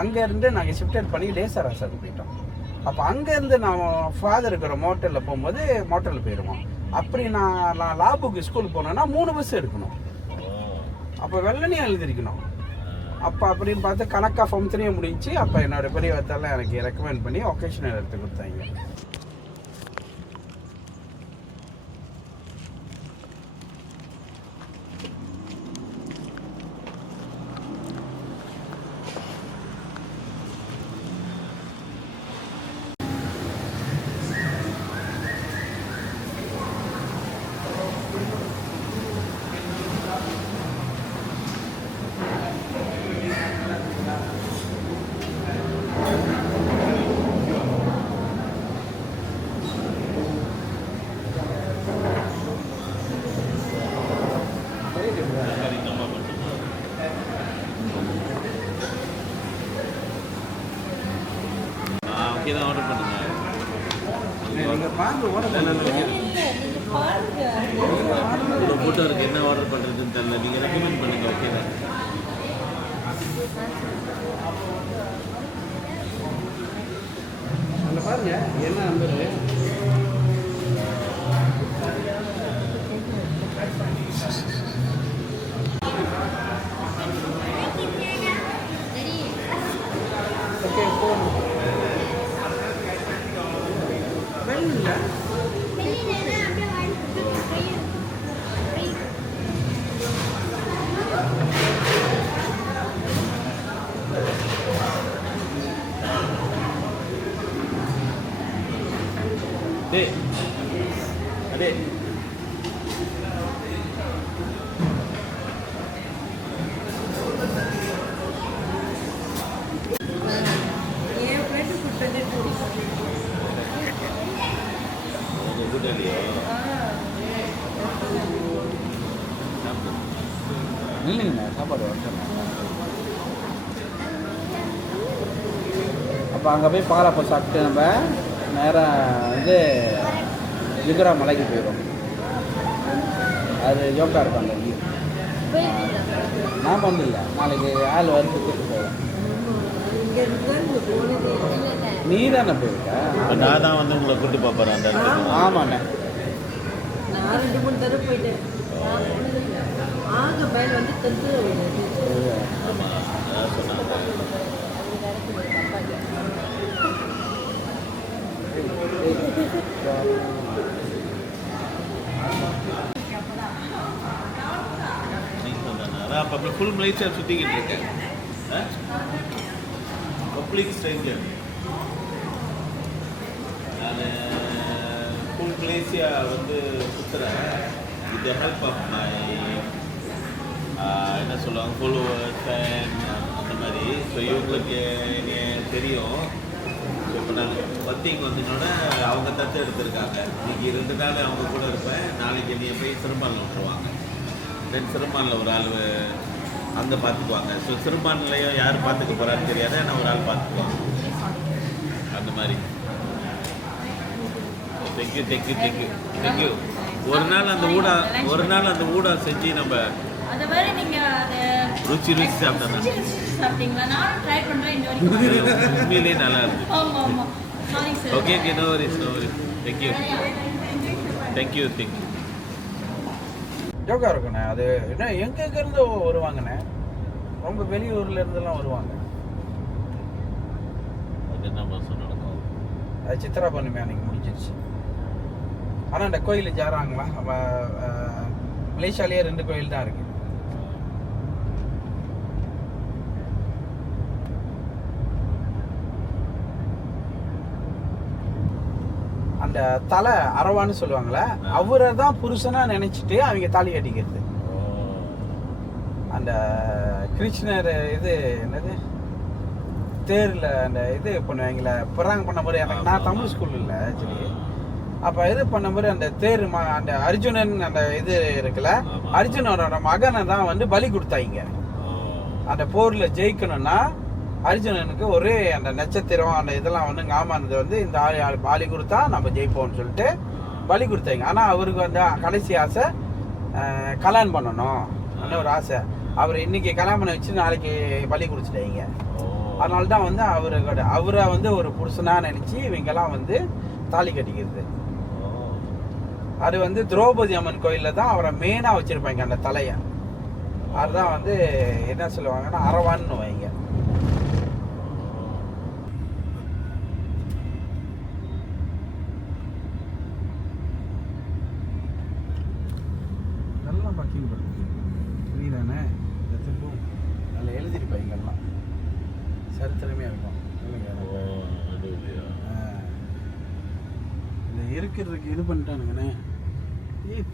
அங்கேருந்து நாங்கள் ஷிஃப்டட் பண்ணி டேசாரஸாவுக்கு போயிட்டோம். அப்போ அங்கேருந்து நான் ஃபாதர் இருக்கிற மோட்டலில் போகும்போது மோட்டலில் போயிடுவோம். அப்படி நான் லாபுக்கு ஸ்கூல் போனேன்னா 3 பஸ் எடுக்கணும். அப்போ வெள்ளனையும் எழுதிருக்கணும். அப்போ அப்படின்னு பார்த்து கணக்காக ஃபார்ம் 3 முடிஞ்சு. அப்போ என்னோடய பெரிய வத்தாலாம் எனக்கு ரெக்கமெண்ட் பண்ணி ஒகேஷனல் எடுத்து கொடுத்தாங்க. தான் ஆர்டர் பண்ணுங்க. ஃபோட்டோ இருக்கு, என்ன ஆர்டர் பண்ணுறதுன்னு தெரியல. நீங்கள் ரெக்கமெண்ட் பண்ணுங்க. ஓகே தான். அதில் பாருங்க என்ன நம்பரு. ஓகே போகணும். அதே இல்லைங்கண்ணா சாப்பாடு வந்துடுறேன். அப்போ அங்கே போய் பாலாப்போ சாப்பிட்டு நம்ம நேராக வந்து லிகுரா மலைக்கு போயிடும். அது யோகா இருக்கும் அந்த வியூ. நான் பண்ணல, நாளைக்கு ஆள் வந்து கூப்பிட்டு போவேன். நீ தானே போயிருக்க? நான் தான் வந்து உங்களை கூப்பிட்டு பார்ப்பறேன் அந்த இடத்துக்கு. ஆமாண்ணே, நான் 2-3 தடவை போயிட்டேன். ஆக மேலே வந்து தெற்கு ஆமாம், அதான் சொன்னாங்க. நான் இப்போ ஃபுல் மலேசியா சுற்றிக்கிட்டு இருக்கேன். Public stranger. நான் ஃபுல் மலேசியா வந்து சுற்றுறேன். With the help of my என்ன சொல்லுவாங்க ஃபாலோவர்ஸ் ஃபேன் அந்த மாதிரி. ஸோ இவங்களுக்கு தெரியும். ஸோ இப்போ நான் பத்திங்க வந்தீங்கன்னா அவங்க தத்து எடுத்திருக்காங்க. இன்னைக்கு 2 நாள் அவங்க கூட இருப்பேன். நாளைக்கு என்னைய போய் சிறுபான்ல விட்டுருவாங்க. தென் சிறுபான்ல ஒரு ஆள் அங்கே பார்த்துக்குவாங்க. ஸோ சிறுபான்லையும் யார் பார்த்துக்க போகிறான்னு தெரியாது. ஆனால் ஒரு ஆள் பார்த்துக்குவாங்க அந்த மாதிரி. Thank you thank you thank you thank you. ஒரு நாள் அந்த ஊடா செஞ்சு நம்ம அந்த மாதிரி நீங்க அதை ருச்சி சாப்பிட்டேன். சாப்பிட்டீங்களா? நான் ட்ரை பண்றேன். இன்ன வரைக்கும் உண்மையிலேயே நல்லா இருக்கு. ஆமா ஆமா. Sorry sir. Okay okay, no worries no worries. Thank you thank you thank you. ஜோக்கா இருக்குண்ணே. அது என்ன எங்கேருந்து வருவாங்கண்ணே? ரொம்ப வெளியூர்ல இருந்தெல்லாம் வருவாங்க. அது என்ன மாதம் நடக்கும்? அது சித்ரா பௌர்ணமி அன்னைக்கு முடிஞ்சிருச்சு. ஆனால் அந்த கோயில் ஜாராங்களா? மலேசியாலேயே 2 கோயில் தான் இருக்கு. அந்த தலை அரவான்னு சொல்லுவாங்களே, அவரை தான் புருஷனா நினைச்சிட்டு அவங்க தாலி கட்டிக்கிறது. அந்த கிருஷ்ணர் இது என்னது தேரில் அந்த இது பண்ணுவாங்களே, பிறாங்க பண்ண மாதிரி. எனக்கு நான் தமிழ் ஸ்கூல் இல்லை ஆக்சுவலி. அப்போ இது பண்ண மாதிரி அந்த தேர் அந்த அர்ஜுனன் அந்த இது இருக்குல்ல, அர்ஜுனனோட மகனை தான் வந்து பலி கொடுத்தாங்க. அந்த போரில் ஜெயிக்கணும்னா அர்ஜுனனுக்கு ஒரே அந்த நட்சத்திரம் அந்த இதெல்லாம் வந்து ஞாபகம் வந்து இந்த பலி கொடுத்தா நம்ம ஜெயிப்போம்னு சொல்லிட்டு பலி கொடுத்தாங்க. ஆனால் அவருக்கு வந்து கடைசி ஆசை கல்யாணம் பண்ணணும் அந்த ஒரு ஆசை. அவர் இன்னைக்கு கல்யாணம் பண்ண வச்சு நாளைக்கு பலி கொடுத்துட்டாங்க. அதனால தான் வந்து அவரை வந்து ஒரு புருஷனாக நினச்சி இவங்கெல்லாம் வந்து தாலி கட்டிக்கிறது. அது வந்து திரௌபதி அம்மன் கோயிலில் தான் அவரை மெயினாக வச்சுருப்பாங்க அந்த தலையை. அதுதான் வந்து என்ன சொல்லுவாங்கன்னா அரவான்னு வைங்க. இதெல்லாம் பக்கிங் பண்ணுங்க புரியுதானே? அதில் எழுதிருப்பாங்க எல்லாம் சரித்திரமே இருக்கும். இருக்கிறதுக்கு இது பண்ணிட்டானுங்கண்ணே.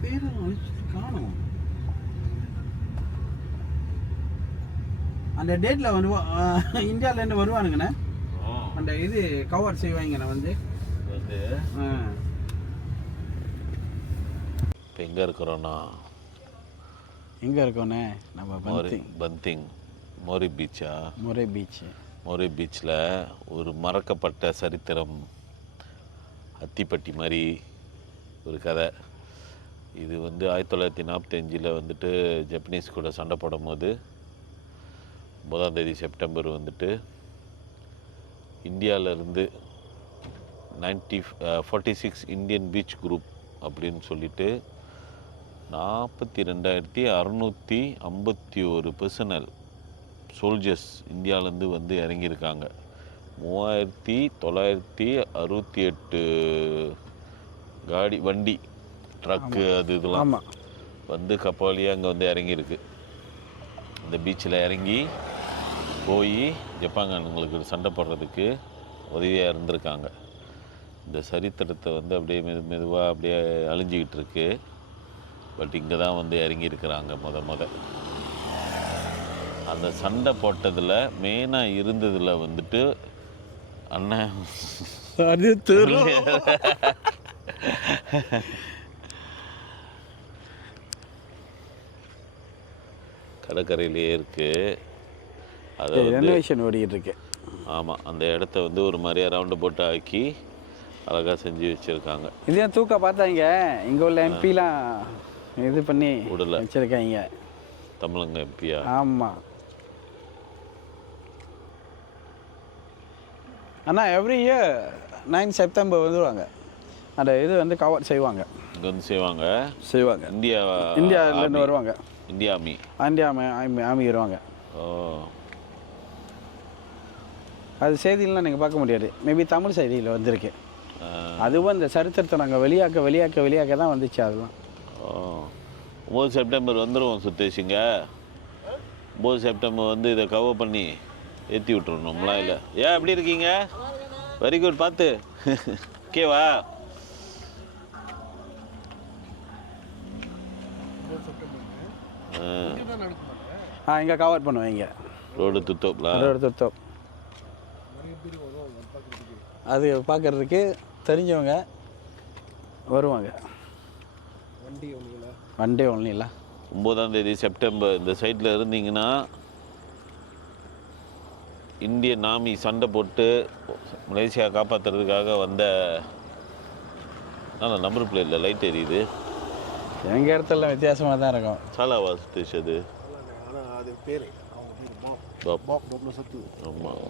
பேரும் அழிச்சிட்டு காணும். அந்த டேட்டில் இந்தியாவிலேருந்து வருவானுங்கண்ணே. அந்த இது கவர் செய்வாங்கண்ணே வந்து. இப்போ எங்கே இருக்கிறோன்னா எங்கே இருக்கோண்ணே? நம்ம பந்திங் மோரி பீச்சா? மோரே பீச்சில் ஒரு மறக்கப்பட்ட சரித்திரம், அத்திப்பட்டி மாதிரி ஒரு கதை. இது வந்து 1945 வந்துட்டு ஜப்பனீஸ் கூட சண்டை போடும் போது 9ஆம் தேதி செப்டம்பர் வந்துட்டு இந்தியாவிலேருந்து 46 இந்தியன் பீச் குரூப் அப்படின்னு சொல்லிட்டு 42,651 பர்சனல் சோல்ஜர்ஸ் இந்தியாவிலேருந்து வந்து இறங்கியிருக்காங்க. 3,968 வண்டி ட்ரக்கு அது இதெல்லாம் வந்து கப்பலியாக அங்கே வந்து இறங்கியிருக்கு. இந்த பீச்சில் இறங்கி போய் ஜப்பான்காரங்களுக்கு சண்டை போடுறதுக்கு உதவியாக இருந்திருக்காங்க. இந்த சரித்திரத்தை வந்து அப்படியே மெதுவாக அப்படியே அழிஞ்சிக்கிட்டு இருக்கு. பட் இங்கே தான் வந்து இறங்கியிருக்கிறாங்க முத அந்த சண்டை போட்டதில் மெயினாக இருந்ததில் வந்துட்டு அண்ணன் கடற்கரையிலேயே இருக்கு. அதை ரெனோவேஷன் ஓடிக்கிட்டு இருக்கு. ஆமாம், அந்த இடத்த வந்து ஒரு மாதிரியா ரவுண்டு போட்டு ஆக்கி அழகாக செஞ்சு வச்சுருக்காங்க. இதே தூக்க பார்த்தாங்க இங்கே உள்ள எம்பிலாம் இது பண்ணி விடல வச்சுருக்காங்க. தமிழங்க எம்பியா? ஆமாம். ஆனால் எவ்ரி இயர் 9 செப்டம்பர் வந்துடுவாங்க. அந்த இது வந்து கவர் செய்வாங்க. இங்கே வந்து செய்வாங்க. இந்தியாவிலேருந்து வருவாங்க. இந்தியா ஆமி வருவாங்க. ஓ, அது செய்தியெல்லாம் நீங்கள் பார்க்க முடியாது. மேபி தமிழ் செய்தியில் வந்திருக்கு. அதுவும் இந்த சரித்திரத்தை நாங்கள் வெளியாக்க தான் வந்துச்சு. அதெல்லாம் 9 செப்டம்பர் வந்துடுவோம் சுத்தேஷுங்க. 9 செப்டம்பர் வந்து இதை கவர் பண்ணி ஏற்றி விட்டுருணும்லாம் இல்லை. ஏன் எப்படி இருக்கீங்க? Very good. பார்த்து ஓகேவா? இங்கே கவர் பண்ணுவேன். இங்கே ரோடு துத்தோப்லாம் துத்தோப் அது பார்க்குறதுக்கு தெரிஞ்சவங்க வருவாங்க. வண்டி ஒன்றும் இல்லை. 9ஆம் தேதி செப்டம்பர் இந்த சைட்டில் இருந்தீங்கன்னா இந்தியன் ஆர்மி சண்டை போட்டு மலேசியா காப்பாற்றுறதுக்காக வந்த நம்பர் பிளேட்டில் லைட் எரியுது. எங்கள் இடத்துல வித்தியாசமாக தான் இருக்கும். சாலாவா ஸ்டேஷ் அது? ஆனால் அது பேர் அவங்க பேர் பாப் 21. ஆமாம்.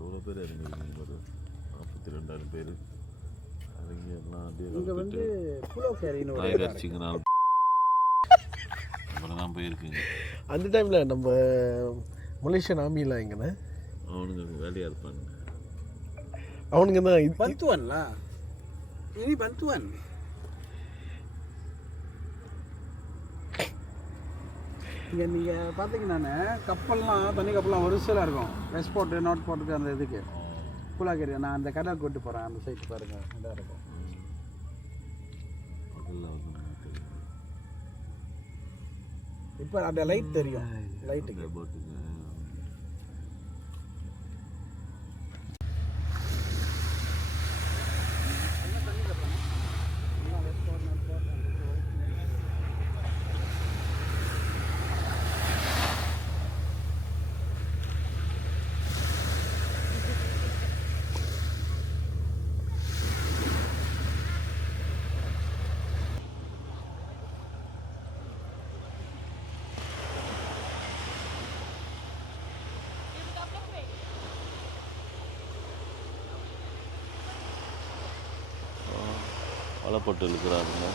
எவ்வளோ பேர் இறங்கிருக்கீங்க? ஒரு 42,000 பேர் இறங்கி எல்லாம் இங்கே வந்து புலோ கேரின்னு அடிச்சிங்கனால அப்புறம் தான் போயிருக்குங்க. அந்த டைமில் நம்ம மலேசியன் ஆர்மியில் எங்கண்ணே அவனுங்க வேலையாக இருப்பானுங்க. அவனுங்க தான் பந்துவன்ல ini bantuan. இங்கே நீங்கள் பார்த்தீங்கன்னா கப்பல்லாம் தண்ணி கப்பல்லாம் வரிசையில் இருக்கும். வெஸ்ட் போர்ட்டு நார்த் போர்ட்டுக்கு அந்த இதுக்கு புலாக்கேரி. நான் அந்த கடல் கூட்டு போகிறேன். அந்த சைட்டு பாருங்கள், இதாக இருக்கும். இப்போ அந்த லைட் தெரியும். லைட்டுக்கு வலை போட்டு இழுக்கிறாருங்க.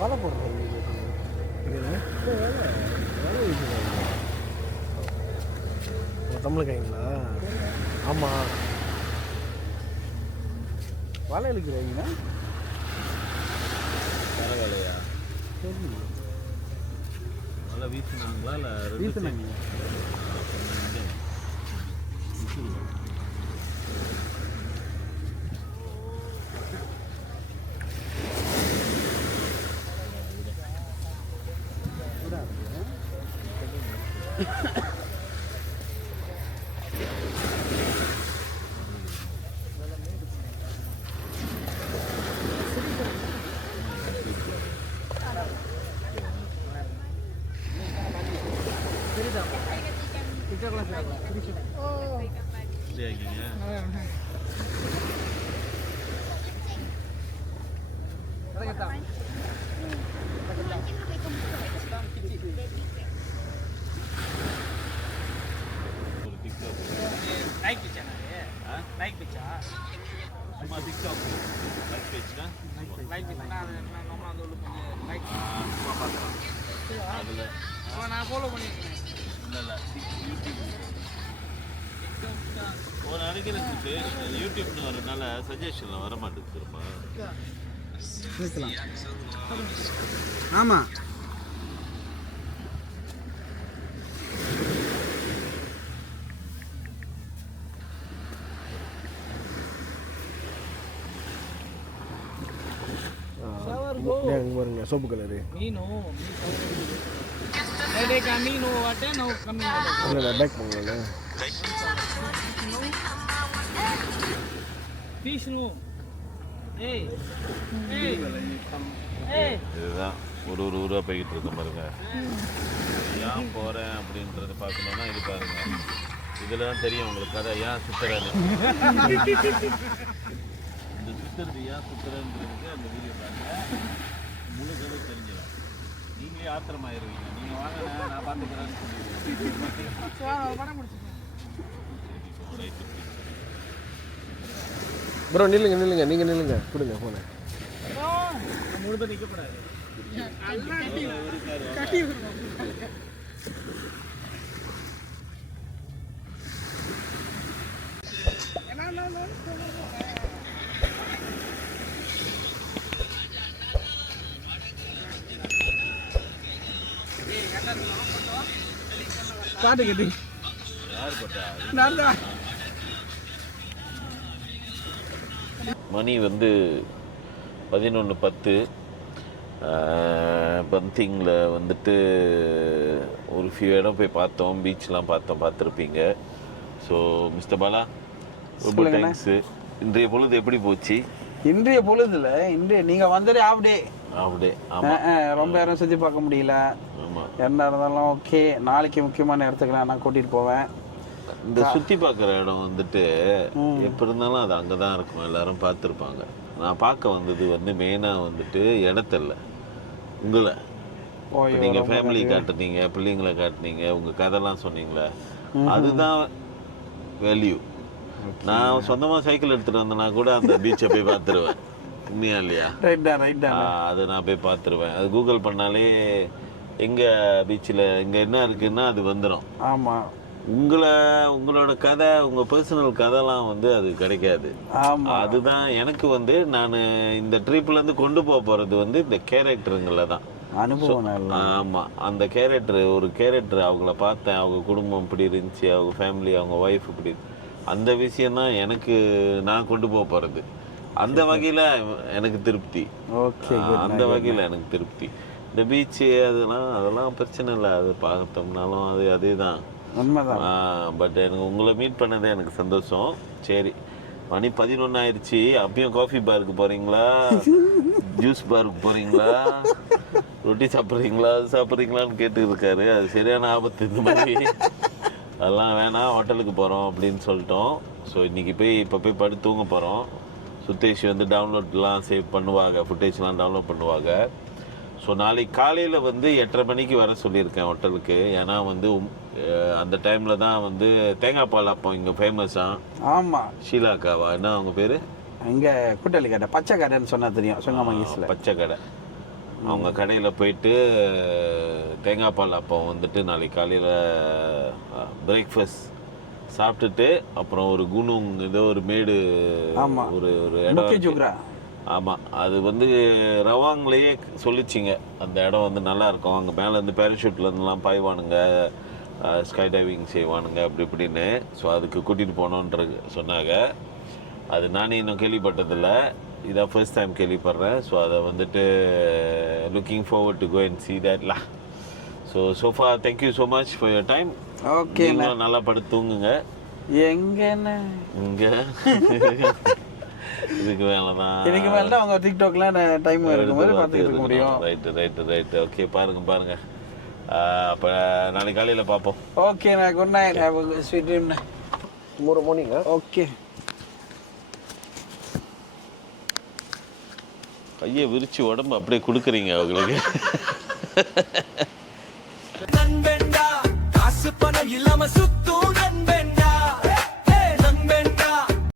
வலை போடுறாங்க. தமிழ் கைங்களா? ஆமாம், வலை இழுக்கிறீங்கன்னா வேலையா? வலை வீசினாங்களா? இல்லை வீசினாங்க. ஒரு நாளைக்கு எனக்கு யூடியூப்னு வரனால சஜஷன்ல வர மாட்டேங்குது திரும்ப. ஆமாம், பாருங்க சோப்பு கலரு. பேக் பண்ணுங்களா? இதுதான் ஒரு ஊரா போய்கிட்டு இருக்கோம் பாருங்க. ஏன் போறேன் அப்படின்றது பார்க்கணும்னா இது பாருங்க. இதுல தான் தெரியும் உங்களுக்கு கதை ஏன் சுத்துறேன்னு. இந்த சுத்துறது ஏன் சுத்துறேன்றதுக்கு அந்த வீடியோ பாருங்க, முழு கதை தெரிஞ்சிடும். நீங்களே ஆத்திரமாயிருவீங்க. நீங்க வாங்க நான் பார்த்துக்கிறேன்னு சொல்லிடுவேன். ப்ரோ நில்லுங்க நில்லுங்க, நீங்கள் நில்லுங்க, கொடுங்க போன முழுக்க நிற்கக்கூடாது. பாட்டு கேட்டு நான் தான் மணி வந்து 11:10. பந்திங்கில் வந்துட்டு ஒரு ஃபியூ இடம் போய் பார்த்தோம், பீச்லாம் பார்த்துருப்பீங்க. ஸோ மிஸ்டர் பாலா, ரொம்ப தேங்க்ஸு. இன்றைய பொழுது எப்படி போச்சு? இன்றைய பொழுதுல நீங்க வந்ததே ஆஃப் அப்படியே ரொம்ப நேரம் சுற்றி பார்க்க முடியல. ஆமாம், என்ன இருந்தாலும் ஓகே. நாளைக்கு முக்கியமான இடத்துக்கு நான் கூட்டிகிட்டு போவேன். இந்த சுற்றி பார்க்குற இடம் வந்துட்டு எப்போ இருந்தாலும் அது அங்கே தான் இருக்கும், எல்லாரும் பார்த்துருப்பாங்க. நான் பார்க்க வந்தது வந்து மெயினாக வந்துட்டு இடத்துல உங்களை. நீங்கள் ஃபேமிலி காட்டுனீங்க, பிள்ளைங்களை காட்டுனீங்க, உங்கள் கதைலாம் சொன்னீங்களே, அதுதான் வேல்யூ. நான் சொந்தமாக சைக்கிள் எடுத்துகிட்டு வந்தேன்னா கூட அந்த பீச்சை போய் பார்த்துருவேன். உண்மையா இல்லையா? அது நான் போய் பார்த்துருவேன். அது கூகுள் பண்ணாலே எங்கே பீச்சில் இங்கே என்ன இருக்குன்னா அது வந்துடும். ஆமாம், உங்களோட கதை, உங்கள் பர்சனல் கதைலாம் வந்து அது கிடைக்காது. அதுதான் எனக்கு வந்து நான் இந்த ட்ரிப்லேருந்து கொண்டு போகிறது வந்து இந்த கேரக்டருங்களை தான் அனுபவம். ஆமாம், அந்த ஒரு கேரக்டர் அவங்கள பார்த்தேன், அவங்க குடும்பம் இப்படி இருந்துச்சு, அவங்க ஃபேமிலி, அவங்க ஒய்ஃப் இப்படி, அந்த விஷயந்தான் எனக்கு நான் கொண்டு போகிறது. அந்த வகையில் எனக்கு திருப்தி. ஓகே, அந்த வகையில் எனக்கு திருப்தி. இந்த பீச்சு அதெல்லாம் பிரச்சனை இல்லை, அது பார்த்தோம்னாலும் அதே தான் உண்மைதான். பட் எனக்கு உங்களை மீட் பண்ணதே எனக்கு சந்தோஷம். சரி, மணி 11 ஆயிடுச்சு. அப்பயும் காஃபி பாருக்கு போகிறீங்களா, ஜூஸ் பாருக்கு போகிறீங்களா, ரொட்டி சாப்பிட்றீங்களான்னு கேட்டு இருக்காரு. அது சரியான ஆபத்து. இந்த மாதிரி அதெல்லாம் வேணாம், ஹோட்டலுக்கு போகிறோம் அப்படின்னு சொல்லிட்டோம். ஸோ இன்றைக்கி இப்போ போய் படுத்து தூங்க போகிறோம். சுத்தேஷ் வந்து டவுன்லோட்லாம் சேவ் பண்ணுவாங்க, ஃபுட்டேஜ்லாம் டவுன்லோட் பண்ணுவாங்க. ஸோ நாளைக்கு காலையில் வந்து 8:30 மணிக்கு வர சொல்லியிருக்கேன் ஹோட்டலுக்கு. ஏன்னா வந்து அந்த டைமில் தான் வந்து தேங்காய் பால் அப்போ இங்கே ஃபேமஸாக. ஆமாம், ஷீலாக்காவா என்ன அவங்க பேர்? இங்கே கூட்டாளி கடை, பச்சை கடைன்னு சொன்னால் தெரியும், சுங்கமங்கீஸில் பச்சை கடை. அவங்க கடையில் போயிட்டு தேங்காய் பால் அப்போ வந்துட்டு நாளைக்கு காலையில் பிரேக்ஃபாஸ்ட் சாப்பிட்டுட்டு அப்புறம் ஒரு குனுங் ஏதோ ஒரு மேடு, ஒரு இடம். ஆமாம், அது வந்து ரவாங்லேயே சொல்லிச்சிங்க அந்த இடம் வந்து நல்லாயிருக்கும். அங்கே மேலே இருந்து பேராஷூட்லேருந்துலாம் பாய்வானுங்க, ஸ்கை டைவிங் செய்வானுங்க அப்படி இப்படின்னு. ஸோ அதுக்கு கூட்டிகிட்டு போனோன்றது சொன்னாங்க. அது நானே இன்னும் கேள்விப்பட்டதில்லை, இதான் ஃபர்ஸ்ட் டைம் கேள்விப்படுறேன். ஸோ அதை வந்துட்டு looking forward to go and see that. So far thank you so much for your time. Okay, நல்லா படுத்து தூங்குங்க. எங்கன்னு இங்கே இதுக்கு மேலே தான் அவங்க டிக்டாக்லாம் டைம் இருக்கும்போது பார்த்துக்க முடியும். ரைட்டு. ஓகே, பாருங்க. அப்போ நாளைக்கு காலையில் பார்ப்போம். ஓகே, நான் good night, have a sweet dream. tomorrow morning. Okay. கையை விரிச்சு உடம்பு அப்படியே கொடுக்குறீங்க அவங்களுக்கு. காசு பணம் இல்லாம